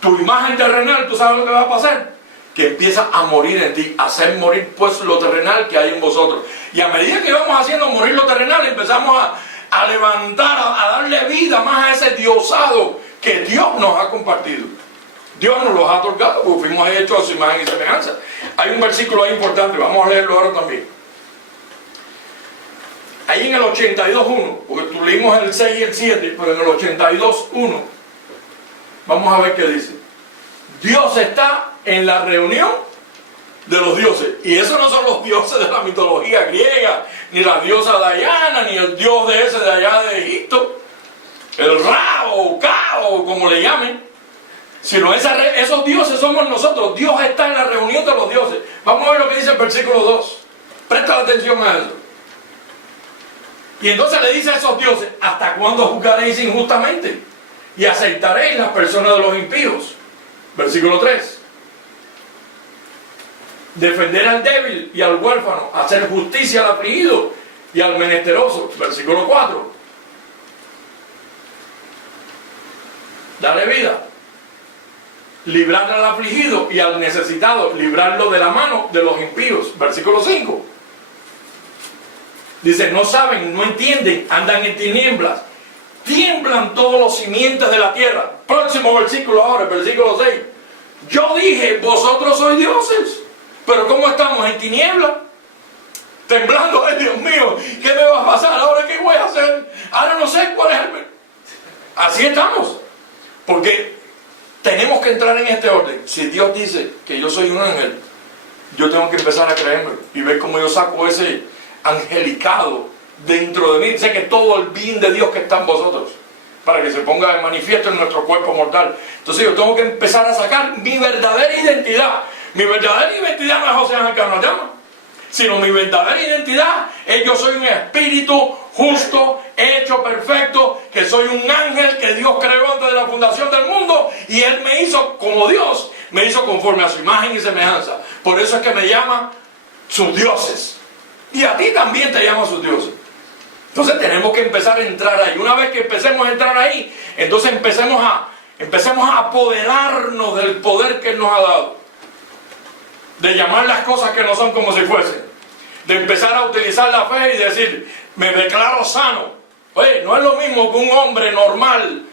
tu imagen terrenal, ¿tú sabes lo que va a pasar? Que empieza a morir en ti, a hacer morir pues lo terrenal que hay en vosotros. Y a medida que vamos haciendo morir lo terrenal, empezamos a levantar, a darle vida más a ese diosado que Dios nos ha compartido. Dios nos los ha otorgado, porque fuimos hechos a su imagen y semejanza. Hay un versículo ahí importante, vamos a leerlo ahora también. Ahí en el 82.1, porque tú leímos el 6 y el 7, pero en el 82.1, vamos a ver qué dice. Dios está en la reunión de los dioses. Y esos no son los dioses de la mitología griega, ni la diosa Diana, ni el dios de ese de allá de Egipto, el Ra o Ka o como le llamen, sino esos dioses somos nosotros. Dios está en la reunión de los dioses. Vamos a ver lo que dice el versículo 2. Presta atención a eso. Y entonces le dice a esos dioses, ¿hasta cuándo juzgaréis injustamente? Y aceptaréis las personas de los impíos. Versículo 3. Defender al débil y al huérfano, hacer justicia al afligido y al menesteroso. Versículo 4. Dale vida. Librar al afligido y al necesitado, librarlo de la mano de los impíos. Versículo 5. Dice, no saben, no entienden, andan en tinieblas, tiemblan todos los simientes de la tierra. Próximo versículo ahora, versículo 6. Yo dije, vosotros sois dioses, pero ¿cómo estamos? En tinieblas, temblando. Ay, Dios mío, ¿qué me va a pasar? ¿Ahora qué voy a hacer? Ahora no sé cuál es el... Así estamos, porque tenemos que entrar en este orden. Si Dios dice que yo soy un ángel, yo tengo que empezar a creerme y ver cómo yo saco ese angelicado dentro de mí. Sé que todo el bien de Dios que está en vosotros, para que se ponga de manifiesto en nuestro cuerpo mortal. Entonces yo tengo que empezar a sacar mi verdadera identidad. Mi verdadera identidad no es José Ángel Carnallama, sino mi verdadera identidad es yo soy un espíritu justo, hecho perfecto, que soy un ángel que Dios creó antes de la fundación del mundo, y Él me hizo como Dios, me hizo conforme a su imagen y semejanza. Por eso es que me llama sus dioses, y a ti también te llama sus dioses. Entonces tenemos que empezar a entrar ahí. Una vez que empecemos a entrar ahí, entonces empecemos a apoderarnos del poder que Él nos ha dado, de llamar las cosas que no son como si fuesen, de empezar a utilizar la fe y decir, me declaro sano. Oye, no es lo mismo que un hombre normal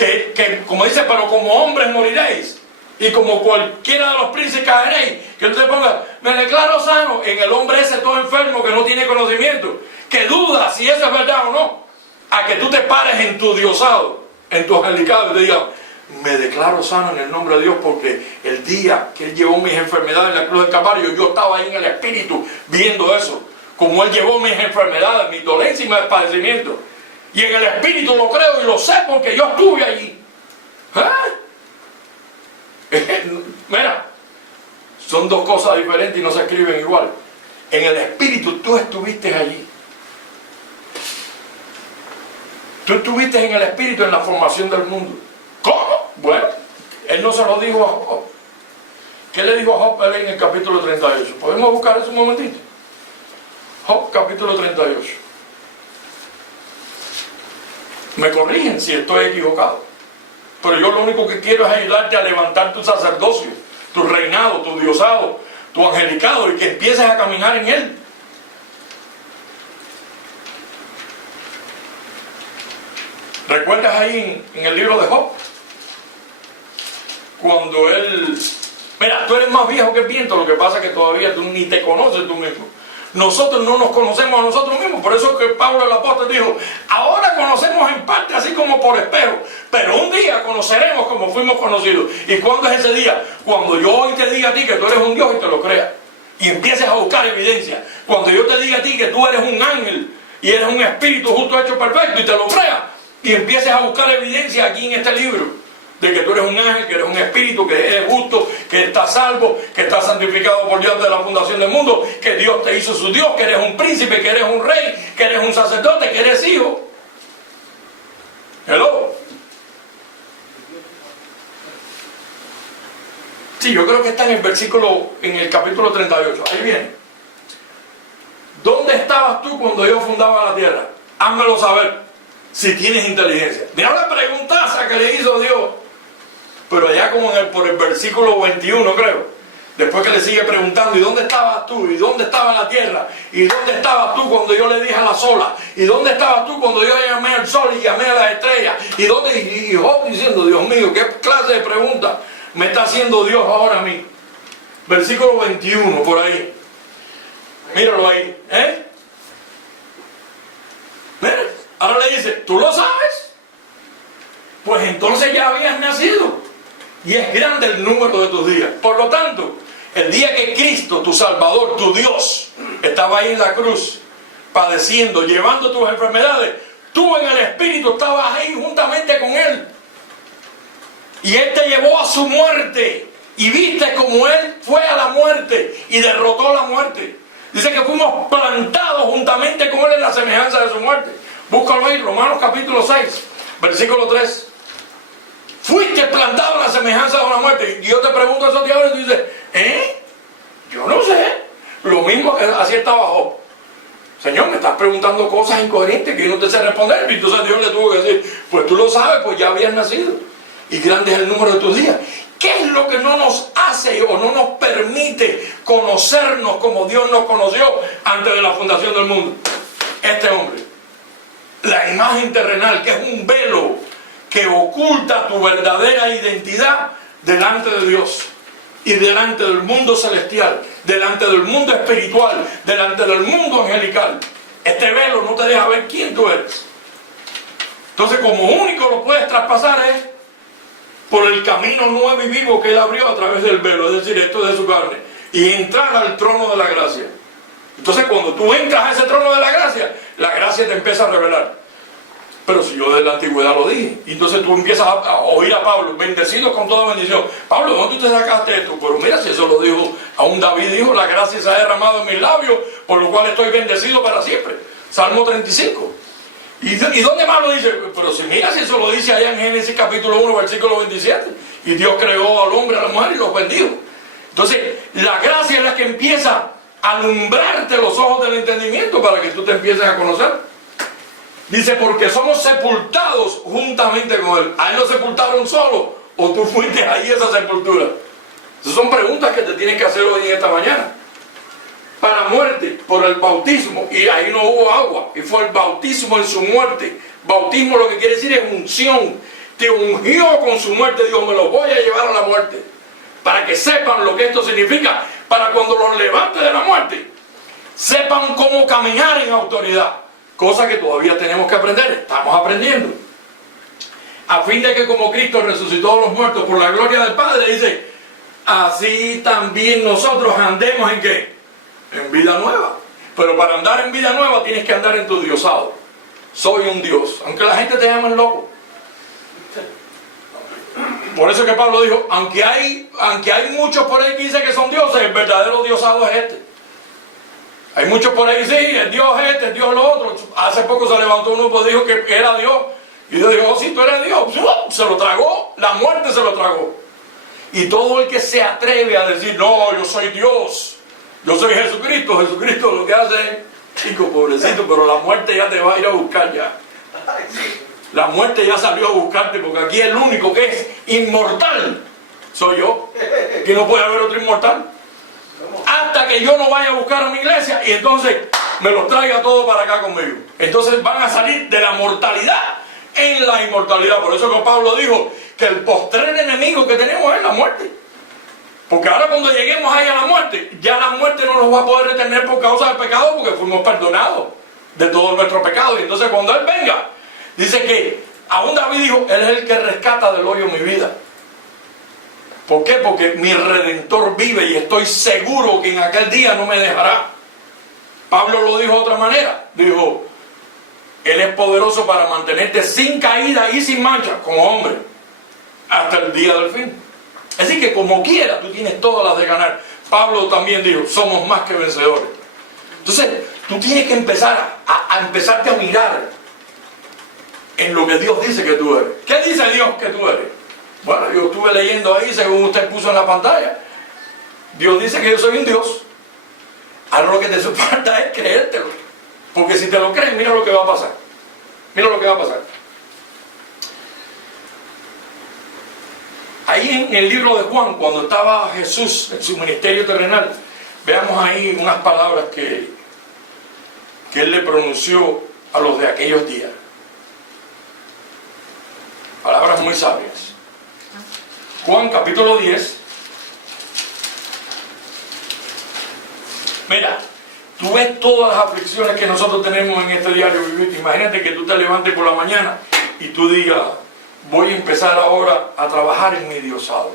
que como dice, pero como hombres moriréis, y como cualquiera de los príncipes caeréis. Que tú te pongas, me declaro sano, en el hombre ese todo enfermo que no tiene conocimiento, que duda si eso es verdad o no, a que tú te pares en tu diosado, en tu angelicado, y te digas, me declaro sano en el nombre de Dios, porque el día que Él llevó mis enfermedades en la cruz del Calvario, yo estaba ahí en el Espíritu viendo eso, como Él llevó mis enfermedades, mis dolencias y mis padecimientos, y en el Espíritu lo creo y lo sé porque yo estuve allí. Mira, son dos cosas diferentes y no se escriben igual. En el Espíritu tú estuviste allí. Tú estuviste en el Espíritu en la formación del mundo. ¿Cómo? Bueno, Él no se lo dijo a Job. ¿Qué le dijo a Job en el capítulo 38? ¿Podemos buscar eso un momentito? Job capítulo 38. Me corrigen si estoy equivocado, pero yo lo único que quiero es ayudarte a levantar tu sacerdocio, tu reinado, tu diosado, tu angelicado, y que empieces a caminar en él. ¿Recuerdas ahí en el libro de Job? Cuando él... Mira, tú eres más viejo que el viento, lo que pasa es que todavía tú ni te conoces tú mismo. Nosotros no nos conocemos a nosotros mismos, por eso que Pablo el apóstol dijo, ahora conocemos en parte así como por espejo, pero un día conoceremos como fuimos conocidos. ¿Y cuándo es ese día? Cuando yo hoy te diga a ti que tú eres un Dios y te lo creas, y empieces a buscar evidencia. Cuando yo te diga a ti que tú eres un ángel y eres un espíritu justo hecho perfecto y te lo creas, y empieces a buscar evidencia aquí en este libro de que tú eres un ángel, que eres un espíritu, que eres justo, que estás salvo, que estás santificado por Dios de la fundación del mundo, que Dios te hizo su Dios, que eres un príncipe, que eres un rey, que eres un sacerdote, que eres hijo. Hello. Sí, yo creo que está en el versículo, en el capítulo 38. Ahí viene. ¿Dónde estabas tú cuando yo fundaba la tierra? Házmelo saber, si tienes inteligencia. Mira la preguntaza que le hizo Dios. Pero allá como por el versículo 21, creo, después que le sigue preguntando, ¿y dónde estabas tú? ¿Y dónde estaba la tierra? ¿Y dónde estabas tú cuando yo le dije a las olas? ¿Y dónde estabas tú cuando yo llamé al sol y llamé a las estrellas? Y Job diciendo, Dios mío, ¿qué clase de pregunta me está haciendo Dios ahora a mí? Versículo 21, por ahí. Míralo ahí, Mira, ahora le dice, ¿tú lo sabes? Pues entonces ya habías nacido. Y es grande el número de tus días. Por lo tanto, el día que Cristo, tu Salvador, tu Dios, estaba ahí en la cruz, padeciendo, llevando tus enfermedades, tú en el Espíritu estabas ahí juntamente con Él. Y Él te llevó a su muerte. Y viste como Él fue a la muerte y derrotó la muerte. Dice que fuimos plantados juntamente con Él en la semejanza de su muerte. Búscalo ahí, Romanos capítulo 6, versículo 3. Fuiste plantado en la semejanza de una muerte. Y yo te pregunto eso de ahora y tú dices, yo no sé. Lo mismo que así estaba Job. Señor, me estás preguntando cosas incoherentes que yo no te sé responder. Y entonces Dios le tuvo que decir, pues tú lo sabes, pues ya habías nacido. Y grande es el número de tus días. ¿Qué es lo que no nos hace o no nos permite conocernos como Dios nos conoció antes de la fundación del mundo? Este hombre. La imagen terrenal, que es un velo que oculta tu verdadera identidad delante de Dios y delante del mundo celestial, delante del mundo espiritual, delante del mundo angelical. Este velo no te deja ver quién tú eres. Entonces, como único lo puedes traspasar es por el camino nuevo y vivo que Él abrió a través del velo, es decir, esto es de su carne, y entrar al trono de la gracia. Entonces, cuando tú entras a ese trono de la gracia te empieza a revelar. Pero si yo de la antigüedad lo dije, y entonces tú empiezas a oír a Pablo, bendecidos con toda bendición. Pablo, ¿dónde tú te sacaste esto? Pero mira, si eso lo dijo, aún David dijo, la gracia se ha derramado en mis labios, por lo cual estoy bendecido para siempre. Salmo 35. ¿Y dónde más lo dice? Pero si mira, si eso lo dice allá en Génesis capítulo 1, versículo 27. Y Dios creó al hombre, a la mujer y los bendijo. Entonces, la gracia es la que empieza a alumbrarte los ojos del entendimiento para que tú te empieces a conocer. Dice, porque somos sepultados juntamente con Él. ¿A Él lo sepultaron solo? ¿O tú fuiste ahí a esa sepultura? Esas son preguntas que te tienes que hacer hoy en esta mañana. Para muerte, por el bautismo. Y ahí no hubo agua. Y fue el bautismo en su muerte. Bautismo lo que quiere decir es unción. te ungió con su muerte. Dijo, me los voy a llevar a la muerte, para que sepan lo que esto significa, para cuando los levante de la muerte, sepan cómo caminar en autoridad, cosa que todavía tenemos que aprender, estamos aprendiendo. A fin de que como Cristo resucitó a los muertos por la gloria del Padre, dice, así también nosotros andemos ¿en qué? En vida nueva. Pero para andar en vida nueva tienes que andar en tu diosado. Soy un Dios, aunque la gente te llame loco. Por eso que Pablo dijo, aunque hay muchos por ahí que dicen que son dioses, el verdadero diosado es este. Hay muchos por ahí, sí, el Dios este, el Dios lo otro. Hace poco se levantó uno y dijo que era Dios. Y Dios dijo, oh, sí, tú eres Dios. Se lo tragó, la muerte se lo tragó. Y todo el que se atreve a decir, no, yo soy Dios, yo soy Jesucristo, Jesucristo lo que hace es, chico, pobrecito, pero la muerte ya te va a ir a buscar ya. La muerte ya salió a buscarte, porque aquí el único que es inmortal soy yo. Aquí no puede haber otro inmortal. Hasta que yo no vaya a buscar a mi iglesia y entonces me los traiga todo para acá conmigo. Entonces van a salir de la mortalidad en la inmortalidad. Por eso que Pablo dijo que el postrer enemigo que tenemos es la muerte. Porque ahora cuando lleguemos ahí a la muerte, ya la muerte no nos va a poder retener por causa del pecado, porque fuimos perdonados de todos nuestros pecados. Y entonces cuando Él venga, dice que aún David dijo, Él es el que rescata del hoyo mi vida. ¿Por qué? Porque mi Redentor vive y estoy seguro que en aquel día no me dejará. Pablo lo dijo de otra manera. Dijo, Él es poderoso para mantenerte sin caída y sin mancha como hombre hasta el día del fin. Así que como quiera, tú tienes todas las de ganar. Pablo también dijo, somos más que vencedores. Entonces, tú tienes que empezar a empezarte a mirar en lo que Dios dice que tú eres. ¿Qué dice Dios que tú eres? Bueno, yo estuve leyendo ahí, según usted puso en la pantalla. Dios dice que yo soy un Dios. Ahora lo que te falta es creértelo. Porque si te lo crees, mira lo que va a pasar. Mira lo que va a pasar. Ahí en el libro de Juan, cuando estaba Jesús en su ministerio terrenal, veamos ahí unas palabras que Él le pronunció a los de aquellos días. Palabras muy sabias. Juan capítulo 10. Mira, tú ves todas las aflicciones que nosotros tenemos en este diario vivir. Imagínate que tú te levantes por la mañana y tú digas, voy a empezar ahora a trabajar en mi diosado.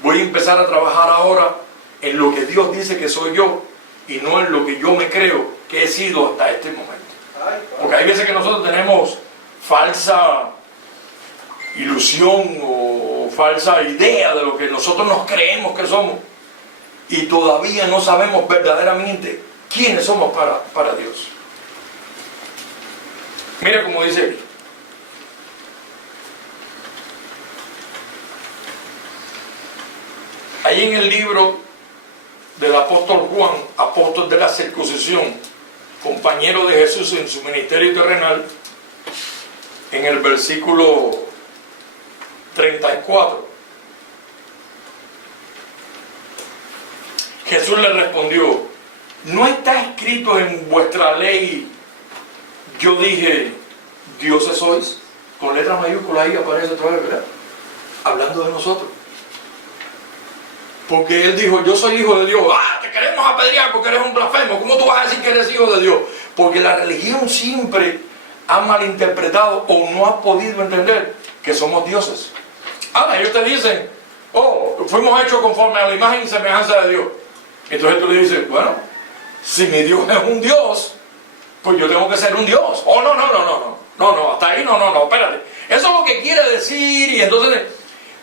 Voy a empezar a trabajar ahora en lo que Dios dice que soy yo y no en lo que yo me creo que he sido hasta este momento. Porque hay veces que nosotros tenemos falsa ilusión o falsa idea de lo que nosotros nos creemos que somos y todavía no sabemos verdaderamente quiénes somos para Dios. Mira como dice aquí. Ahí en el libro del apóstol Juan, apóstol de la circuncisión, compañero de Jesús en su ministerio terrenal, en el versículo 34, Jesús le respondió, ¿no está escrito en vuestra ley, yo dije, dioses sois? Con letras mayúsculas ahí aparece otra vez, ¿verdad? Hablando de nosotros. Porque Él dijo, yo soy hijo de Dios. Ah, te queremos apedrear porque eres un blasfemo. ¿Cómo tú vas a decir que eres hijo de Dios? Porque la religión siempre ha malinterpretado o no ha podido entender que somos dioses. Ahora ellos te dicen, oh, fuimos hechos conforme a la imagen y semejanza de Dios. Entonces tú le dices, bueno, si mi Dios es un Dios, pues yo tengo que ser un Dios. Oh, no, hasta ahí no, espérate. Eso es lo que quiere decir y entonces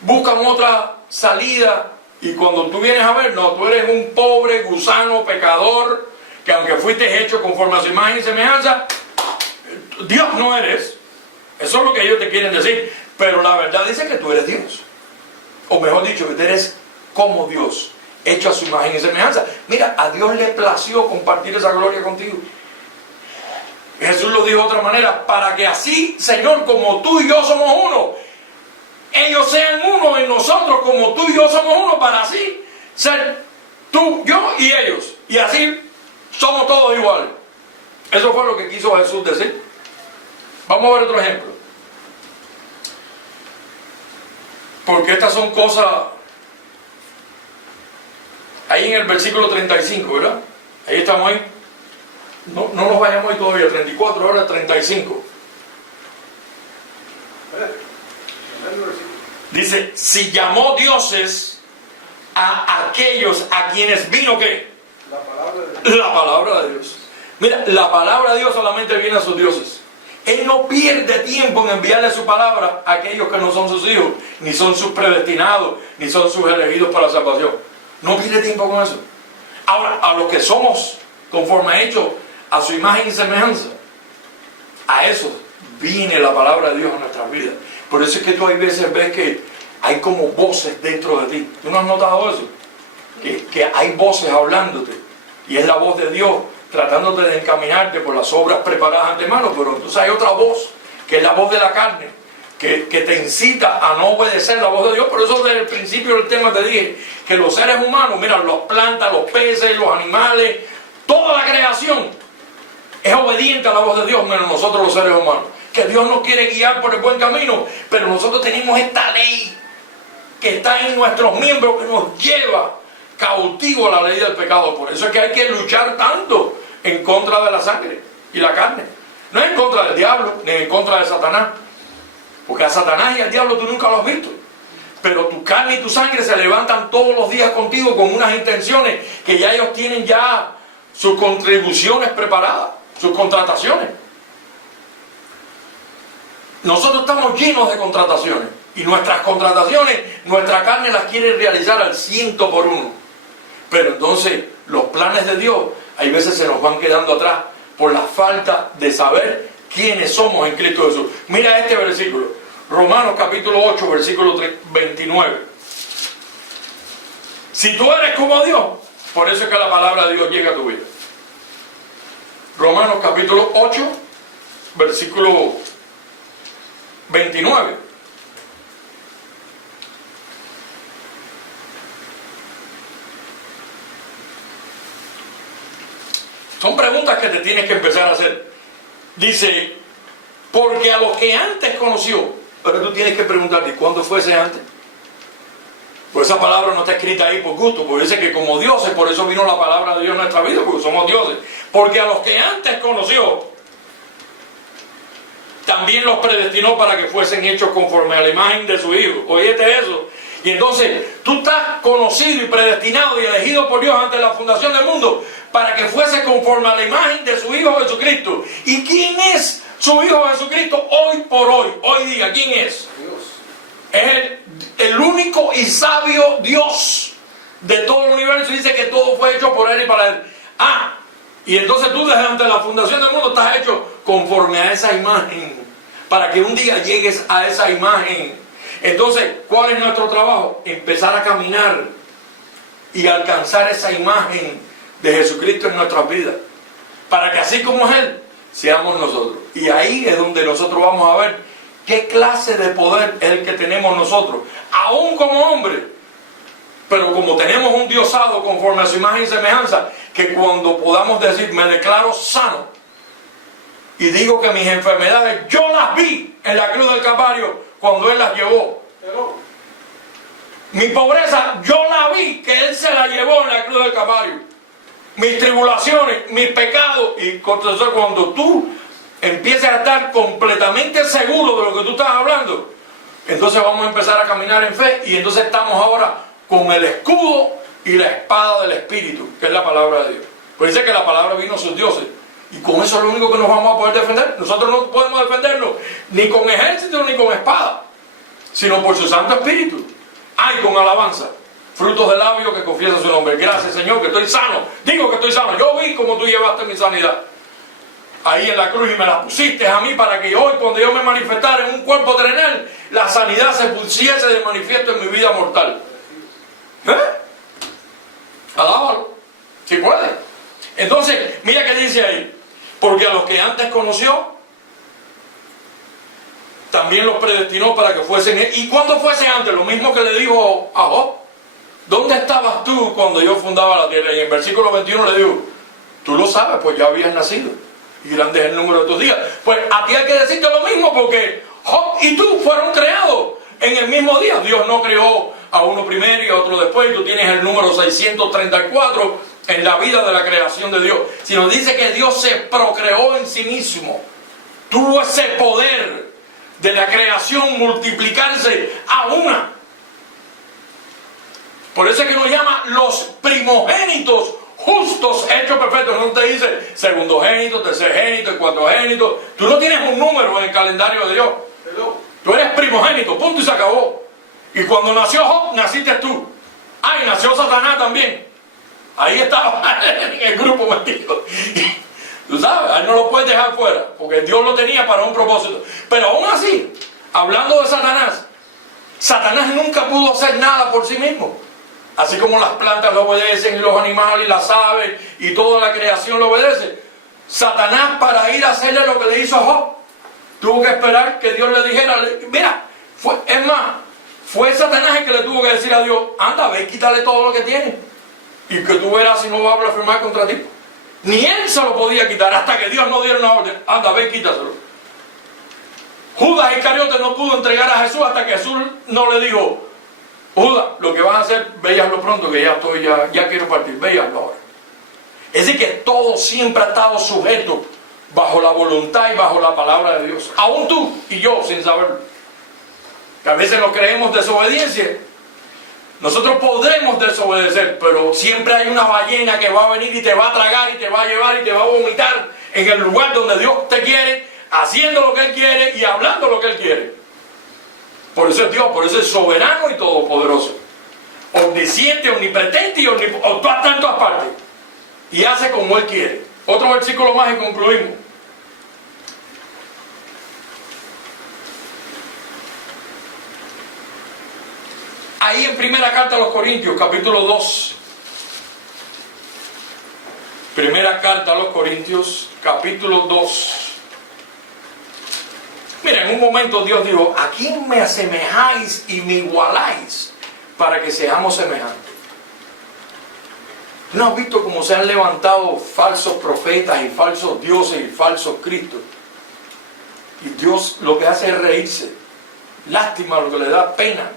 buscan otra salida. Y cuando tú vienes a ver, no, tú eres un pobre gusano pecador, que aunque fuiste hecho conforme a su imagen y semejanza, Dios no eres. Eso es lo que ellos te quieren decir. Pero la verdad dice que tú eres Dios. O mejor dicho, que tú eres como Dios, hecho a su imagen y semejanza. Mira, a Dios le plació compartir esa gloria contigo. Jesús lo dijo de otra manera, para que así, Señor, como tú y yo somos uno, ellos sean uno en nosotros como tú y yo somos uno, para así ser tú, yo y ellos. Y así somos todos iguales. Eso fue lo que quiso Jesús decir. Vamos a ver otro ejemplo. Porque estas son cosas, ahí en el versículo 35, ¿verdad? Ahí estamos ahí. No nos vayamos ahí todavía, 34, ahora 35. Dice, si llamó dioses a aquellos a quienes vino, ¿qué? La palabra de Dios. Mira, la palabra de Dios solamente viene a sus dioses. Él no pierde tiempo en enviarle su palabra a aquellos que no son sus hijos, ni son sus predestinados, ni son sus elegidos para la salvación. No pierde tiempo con eso. Ahora, a los que somos conforme hecho a su imagen y semejanza, a eso viene la palabra de Dios en nuestras vidas. Por eso es que tú hay veces ves que hay como voces dentro de ti. ¿Tú no has notado eso? Que hay voces hablándote. Y es la voz de Dios tratándote de encaminarte por las obras preparadas de antemano. Pero entonces hay otra voz, que es la voz de la carne, que te incita a no obedecer la voz de Dios. Por eso desde el principio del tema te dije que los seres humanos, mira, las plantas, los peces, los animales, toda la creación es obediente a la voz de Dios, menos nosotros los seres humanos. Que Dios nos quiere guiar por el buen camino, pero nosotros tenemos esta ley que está en nuestros miembros, que nos lleva cautivo a la ley del pecado. Por eso es que hay que luchar tanto en contra de la sangre y la carne. No en contra del diablo, ni en contra de Satanás. Porque a Satanás y al diablo tú nunca lo has visto. Pero tu carne y tu sangre se levantan todos los días contigo con unas intenciones que ya ellos tienen ya sus contribuciones preparadas, sus contrataciones. Nosotros estamos llenos de contrataciones. Y nuestras contrataciones, nuestra carne las quiere realizar al 100%. Pero entonces los planes de Dios hay veces se nos van quedando atrás por la falta de saber quiénes somos en Cristo Jesús. Mira este versículo, Romanos capítulo 8, versículo 29. Si tú eres como Dios, por eso es que la palabra de Dios llega a tu vida. Romanos capítulo 8, versículo 29. Son preguntas que te tienes que empezar a hacer. Dice, porque a los que antes conoció, pero tú tienes que preguntarte, ¿cuándo fue ese antes? Pues esa palabra no está escrita ahí por gusto, porque dice que como dioses, por eso vino la palabra de Dios en nuestra vida, porque somos dioses. Porque a los que antes conoció, también los predestinó para que fuesen hechos conforme a la imagen de su Hijo. Oíste eso. Y entonces tú estás conocido y predestinado y elegido por Dios antes de la fundación del mundo para que fuese conforme a la imagen de su Hijo Jesucristo. ¿Y quién es su Hijo Jesucristo hoy por hoy? Hoy día, ¿quién es? Dios. Es el único y sabio Dios de todo el universo. Dice que todo fue hecho por Él y para Él. Y entonces tú desde antes de la fundación del mundo estás hecho conforme a esa imagen, para que un día llegues a esa imagen. Entonces, ¿cuál es nuestro trabajo? Empezar a caminar y alcanzar esa imagen de Jesucristo en nuestras vidas, para que así como es Él, seamos nosotros. Y ahí es donde nosotros vamos a ver qué clase de poder es el que tenemos nosotros, aún como hombres, pero como tenemos un diosado conforme a su imagen y semejanza, que cuando podamos decir, me declaro sano, y digo que mis enfermedades, yo las vi en la cruz del Calvario, cuando Él las llevó. Mi pobreza, yo la vi que Él se la llevó en la cruz del Calvario. Mis tribulaciones, mis pecados. Y entonces cuando tú empieces a estar completamente seguro de lo que tú estás hablando, entonces vamos a empezar a caminar en fe. Y entonces estamos ahora con el escudo y la espada del Espíritu, que es la palabra de Dios. Pues dice que la palabra vino a sus dioses. Y con eso es lo único que nos vamos a poder defender. Nosotros no podemos defendernos ni con ejército ni con espada, sino por su Santo Espíritu. Y con alabanza, frutos de labios que confiesan su nombre. Gracias, Señor, que estoy sano. Digo que estoy sano. Yo vi como tú llevaste mi sanidad ahí en la cruz y me la pusiste a mí para que hoy, cuando yo me manifestara en un cuerpo terrenal, la sanidad se pusiese de manifiesto en mi vida mortal. Alábalo, si puede. Entonces, mira que dice ahí, porque a los que antes conoció, también los predestinó para que fuesen. ¿Y cuándo fuese antes? Lo mismo que le dijo a Job. ¿Dónde estabas tú cuando yo fundaba la tierra? Y en el versículo 21 le digo, tú lo sabes, pues ya habías nacido. Y grande es el número de tus días. Pues a ti hay que decirte lo mismo, porque Job y tú fueron creados en el mismo día. Dios no creó a uno primero y a otro después, y tú tienes el número 634 en la vida de la creación de Dios, sino dice que Dios se procreó en sí mismo, tuvo ese poder de la creación multiplicarse a una. Por eso es que nos llama los primogénitos justos, hechos perfectos. No te dice segundogénito, tercergénito y cuartogénito. Tú no tienes un número en el calendario de Dios. Tú eres primogénito, punto y se acabó. Y cuando nació Job, naciste tú. Ah, y nació Satanás también. Ahí estaba en el grupo metido. Tú sabes, ahí no lo puedes dejar fuera, porque Dios lo tenía para un propósito. Pero aún así, hablando de Satanás, Satanás nunca pudo hacer nada por sí mismo. Así como las plantas lo obedecen, y los animales, y las aves, y toda la creación lo obedece. Satanás, para ir a hacerle lo que le hizo a Job, tuvo que esperar que Dios le dijera, mira, fue Satanás el que le tuvo que decir a Dios, anda, ve y quítale todo lo que tiene, y que tú verás si no va a blasfemar contra ti. Ni él se lo podía quitar hasta que Dios no diera una orden, anda, ve y quítaselo. Judas Iscariote no pudo entregar a Jesús hasta que Jesús no le dijo, Judas, lo que vas a hacer, véanlo pronto, que ya quiero partir, véanlo ahora. Es decir, que todo siempre ha estado sujeto bajo la voluntad y bajo la palabra de Dios. Aún tú y yo, sin saberlo. Que a veces nos creemos desobediencia. Nosotros podremos desobedecer, pero siempre hay una ballena que va a venir y te va a tragar y te va a llevar y te va a vomitar en el lugar donde Dios te quiere, haciendo lo que Él quiere y hablando lo que Él quiere. Por eso es Dios, por eso es soberano y todopoderoso. Omnisciente, omnipotente y actúa en todas partes. Y hace como Él quiere. Otro versículo más y concluimos. Ahí en primera carta a los Corintios, capítulo 2. Primera carta a los Corintios, capítulo 2. Mira, en un momento Dios dijo, ¿a quién me asemejáis y me igualáis para que seamos semejantes? ¿No has visto cómo se han levantado falsos profetas y falsos dioses y falsos cristos? Y Dios lo que hace es reírse. Lástima, lo que le da pena.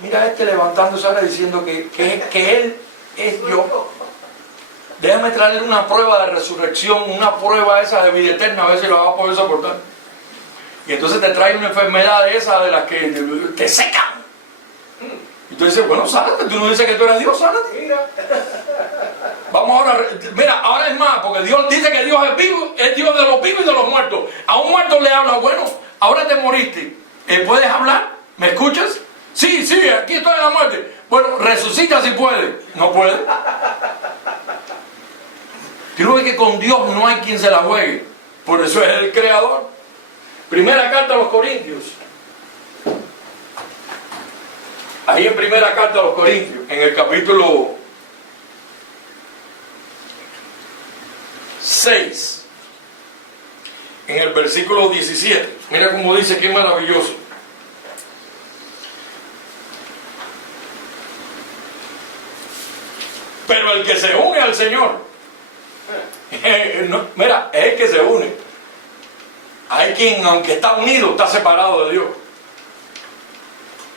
Mira levantándose ahora diciendo que Él es yo. Déjame traerle una prueba de resurrección, una prueba esa de vida eterna, a ver si la va a poder soportar. Y entonces te trae una enfermedad de esa de las que te secan. Y tú dices, bueno, sánate. Tú no dices que tú eres Dios, sánate. Vamos ahora, mira, ahora es más, porque Dios dice que Dios es vivo, es Dios de los vivos y de los muertos. A un muerto le habla, bueno, ahora te moriste. ¿Puedes hablar? ¿Me escuchas? Sí, aquí estoy en la muerte. Bueno, resucita si puede. No puede. Creo que con Dios no hay quien se la juegue. Por eso es el creador. Primera carta a los Corintios. Ahí en primera carta a los Corintios, en el capítulo 6, en el versículo 17. Mira cómo dice, qué maravilloso. Pero el que se une al Señor, mira, es el que se une. Hay quien, aunque está unido, está separado de Dios.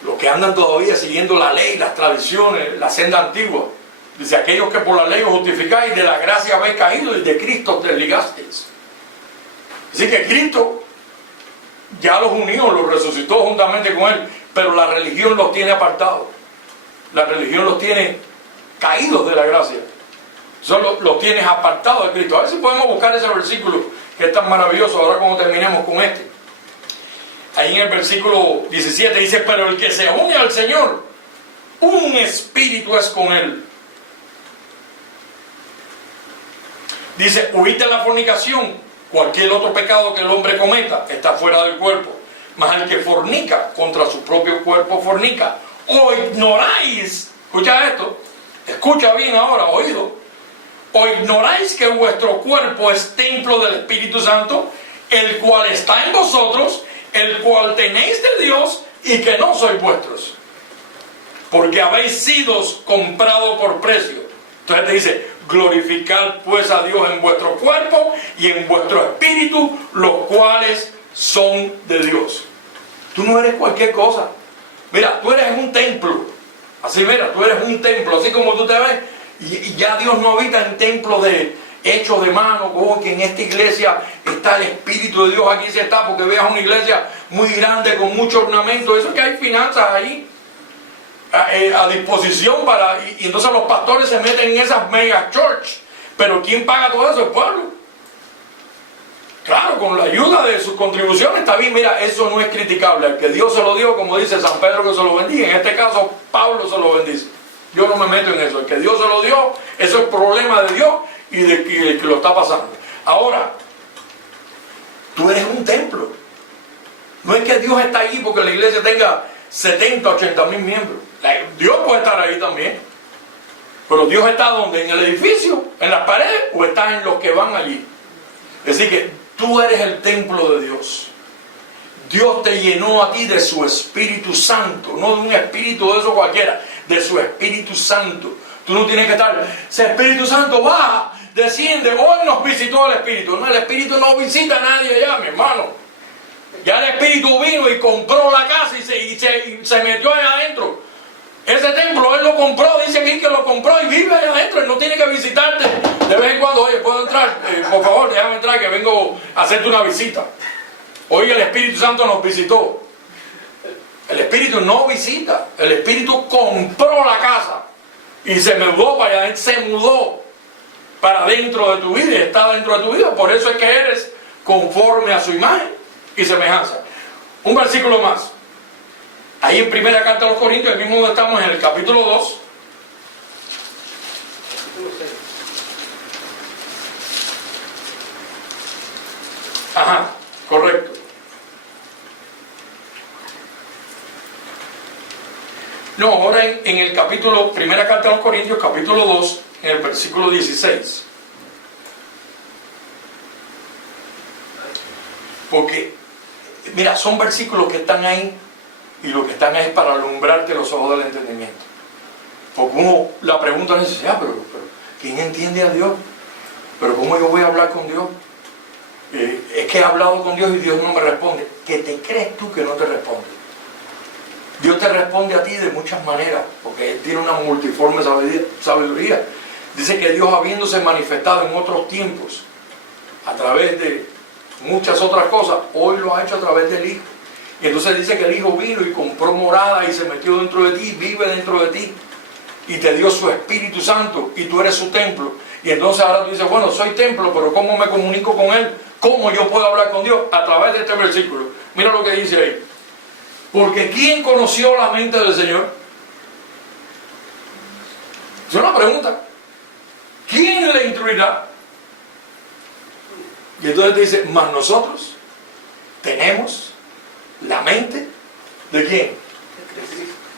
Los que andan todavía siguiendo la ley, las tradiciones, la senda antigua. Dice, aquellos que por la ley os justificáis, de la gracia habéis caído y de Cristo os desligasteis. Así que Cristo ya los unió, los resucitó juntamente con Él, pero la religión los tiene apartados. La religión los tiene caídos de la gracia. Solo los tienes apartados de Cristo. A ver si podemos buscar ese versículo que es tan maravilloso ahora cuando terminemos con este. Ahí en el versículo 17 dice, pero el que se une al Señor, un espíritu es con Él. Dice, huid de la fornicación. Cualquier otro pecado que el hombre cometa está fuera del cuerpo. Mas el que fornica contra su propio cuerpo fornica. O ignoráis, escucha esto, escucha bien ahora, oído. O ignoráis que vuestro cuerpo es templo del Espíritu Santo, el cual está en vosotros, el cual tenéis de Dios y que no sois vuestros. Porque habéis sido comprados por precio. Entonces te dice, glorificad pues a Dios en vuestro cuerpo y en vuestro espíritu, los cuales son de Dios. Tú no eres cualquier cosa. Mira, tú eres un templo. Así, mira, tú eres un templo, así como tú te ves. Y ya Dios no habita en templos hechos de mano, como que en esta iglesia está el Espíritu de Dios, aquí se está, porque veas una iglesia muy grande con mucho ornamento. Eso es que hay finanzas ahí a disposición y entonces los pastores se meten en esas mega church. Pero ¿quién paga todo eso? El pueblo. Claro, con la ayuda de sus contribuciones está bien. Mira, eso no es criticable. Al que Dios se lo dio, como dice San Pedro, que se lo bendiga. En este caso, Pablo se lo bendice. Yo no me meto en eso. El que Dios se lo dio, eso es problema de Dios y de que lo está pasando. Ahora, tú eres un templo. No es que Dios está ahí porque la iglesia tenga 70, 80 mil miembros. Dios puede estar ahí también. Pero Dios está ¿dónde? ¿En el edificio? ¿En las paredes? ¿O está en los que van allí? Es decir que tú eres el templo de Dios. Dios te llenó a ti de su Espíritu Santo. No de un espíritu de eso cualquiera. De su Espíritu Santo. Tú no tienes que estar, ese Espíritu Santo baja, desciende. Hoy nos visitó el Espíritu. No, el Espíritu no visita a nadie allá, mi hermano. Ya el Espíritu vino y compró la casa y se metió allá adentro. Ese templo Él lo compró, dice aquí que lo compró y vive allá adentro. Él no tiene que visitarte de vez en cuando. Oye, ¿puedo entrar? Por favor, déjame entrar que vengo a hacerte una visita. Hoy el Espíritu Santo nos visitó. El Espíritu no visita. El Espíritu compró la casa y se mudó para allá. Se mudó para dentro de tu vida y está dentro de tu vida. Por eso es que eres conforme a su imagen y semejanza. Un versículo más. Ahí en primera carta a los Corintios, el mismo donde estamos en el capítulo 2. Ajá, correcto. No, ahora en el capítulo, primera carta a los Corintios, capítulo 2, en el versículo 16. Porque, mira, son versículos que están ahí y lo que están ahí es para alumbrarte los ojos del entendimiento. Porque uno, la pregunta es, pero ¿quién entiende a Dios? ¿Pero cómo yo voy a hablar con Dios? Es que he hablado con Dios y Dios no me responde. ¿Qué te crees tú que no te responde? Dios te responde a ti de muchas maneras, porque Él tiene una multiforme sabiduría. Dice que Dios, habiéndose manifestado en otros tiempos, a través de muchas otras cosas, hoy lo ha hecho a través del Hijo. Y entonces dice que el Hijo vino y compró morada y se metió dentro de ti, vive dentro de ti, y te dio su Espíritu Santo, y tú eres su templo. Y entonces ahora tú dices, bueno, soy templo, pero ¿cómo me comunico con Él? ¿Cómo yo puedo hablar con Dios? A través de este versículo. Mira lo que dice ahí. Porque ¿quién conoció la mente del Señor? Es una pregunta. ¿Quién le instruirá? Y entonces te dice, mas nosotros tenemos la mente ¿de quién?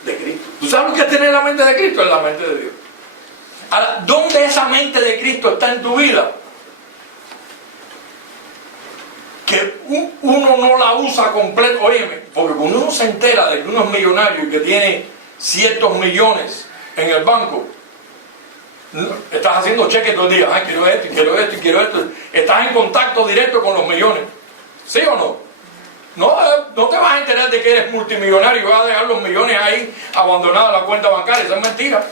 De Cristo. ¿Tú sabes lo que es tener la mente de Cristo? Es la mente de Dios. Ahora, ¿dónde esa mente de Cristo está en tu vida? Que uno no la usa completa. Óyeme, porque cuando uno se entera de que uno es millonario y que tiene ciertos millones en el banco, estás haciendo cheques todo el día. Ay, quiero esto, y quiero esto, y quiero esto. Estás en contacto directo con los millones. ¿Sí o no? No te vas a enterar de que eres multimillonario y vas a dejar los millones ahí abandonados en la cuenta bancaria. Eso es mentira.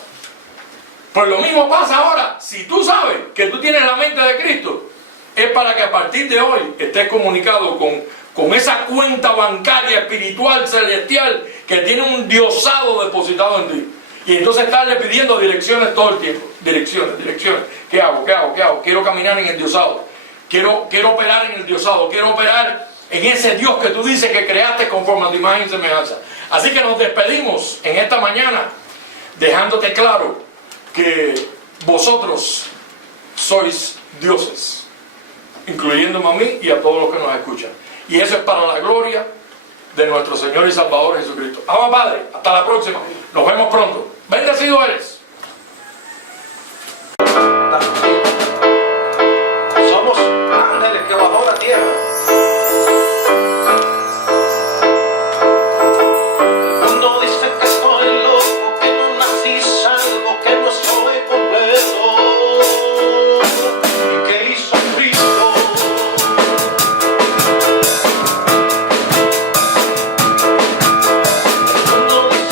Pues lo mismo pasa ahora. Si tú sabes que tú tienes la mente de Cristo, es para que a partir de hoy estés comunicado con esa cuenta bancaria espiritual celestial que tiene un diosado depositado en ti. Y entonces estarle pidiendo direcciones todo el tiempo. Direcciones. ¿Qué hago? Quiero caminar en el diosado. Quiero operar en el diosado. Quiero operar en ese Dios que tú dices que creaste conforme a tu imagen y semejanza. Así que nos despedimos en esta mañana dejándote claro que vosotros sois dioses, incluyéndome a mí y a todos los que nos escuchan. Y eso es para la gloria de nuestro Señor y Salvador Jesucristo. Amado Padre, hasta la próxima. Nos vemos pronto. Bendecido eres. Somos ángeles que bajó a la tierra. El mundo dice que estoy loco, que no nací salvo, que no soy completo. ¿Y qué hizo Cristo? El mundo dice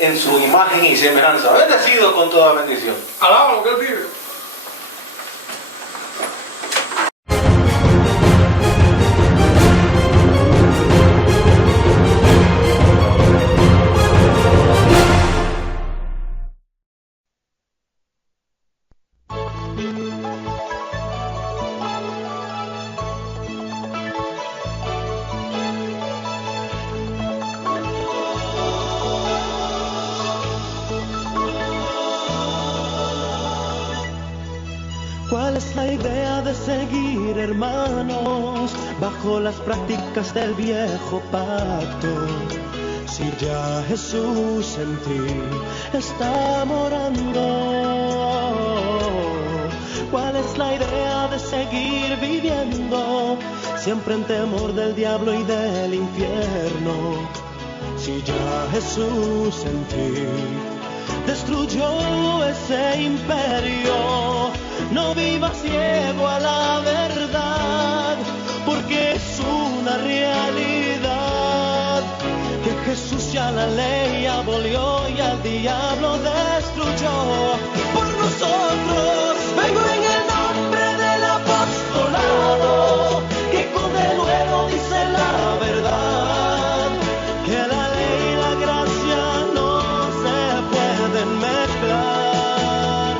en su imagen y semejanza. Bendecido con toda bendición. Alaba lo que Él vive. ¿Cuál es la idea de seguir, hermanos, bajo las prácticas del viejo pacto? Si ya Jesús en ti está morando. ¿Cuál es la idea de seguir viviendo, siempre en temor del diablo y del infierno? Si ya Jesús en ti destruyó ese imperio, no vivas ciego a la verdad, porque es una realidad que Jesús ya la ley abolió y al diablo destruyó. Por nosotros vengo en el nombre del apostolado, que con denuedo dice la verdad, que la ley y la gracia no se pueden mezclar.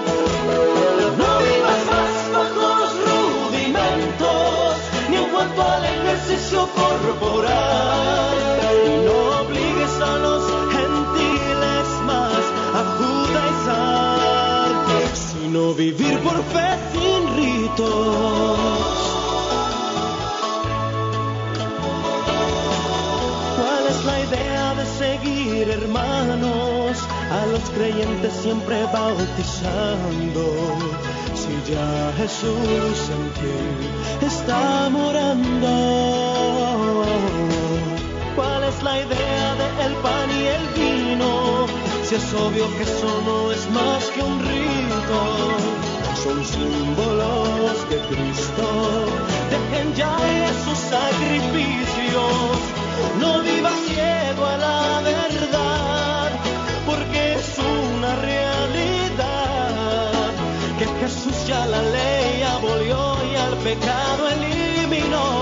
No vivas más bajo los rudimentos, ni en cuanto al ejercicio corporal, y no obligues a los gentiles más a judaizar, sino vivir por fe sin ritos. ¿Cuál es la idea de seguir, hermanos, a los creyentes siempre bautizando, si ya Jesús en ti está morando? ¿Cuál es la idea del pan y el vino, si es obvio que eso no es más que un rito? Son símbolos de Cristo. Dejen ya esos sacrificios, no vivas ciego a la verdad, porque es una realidad que Jesús ya la ley abolió y al pecado eliminó.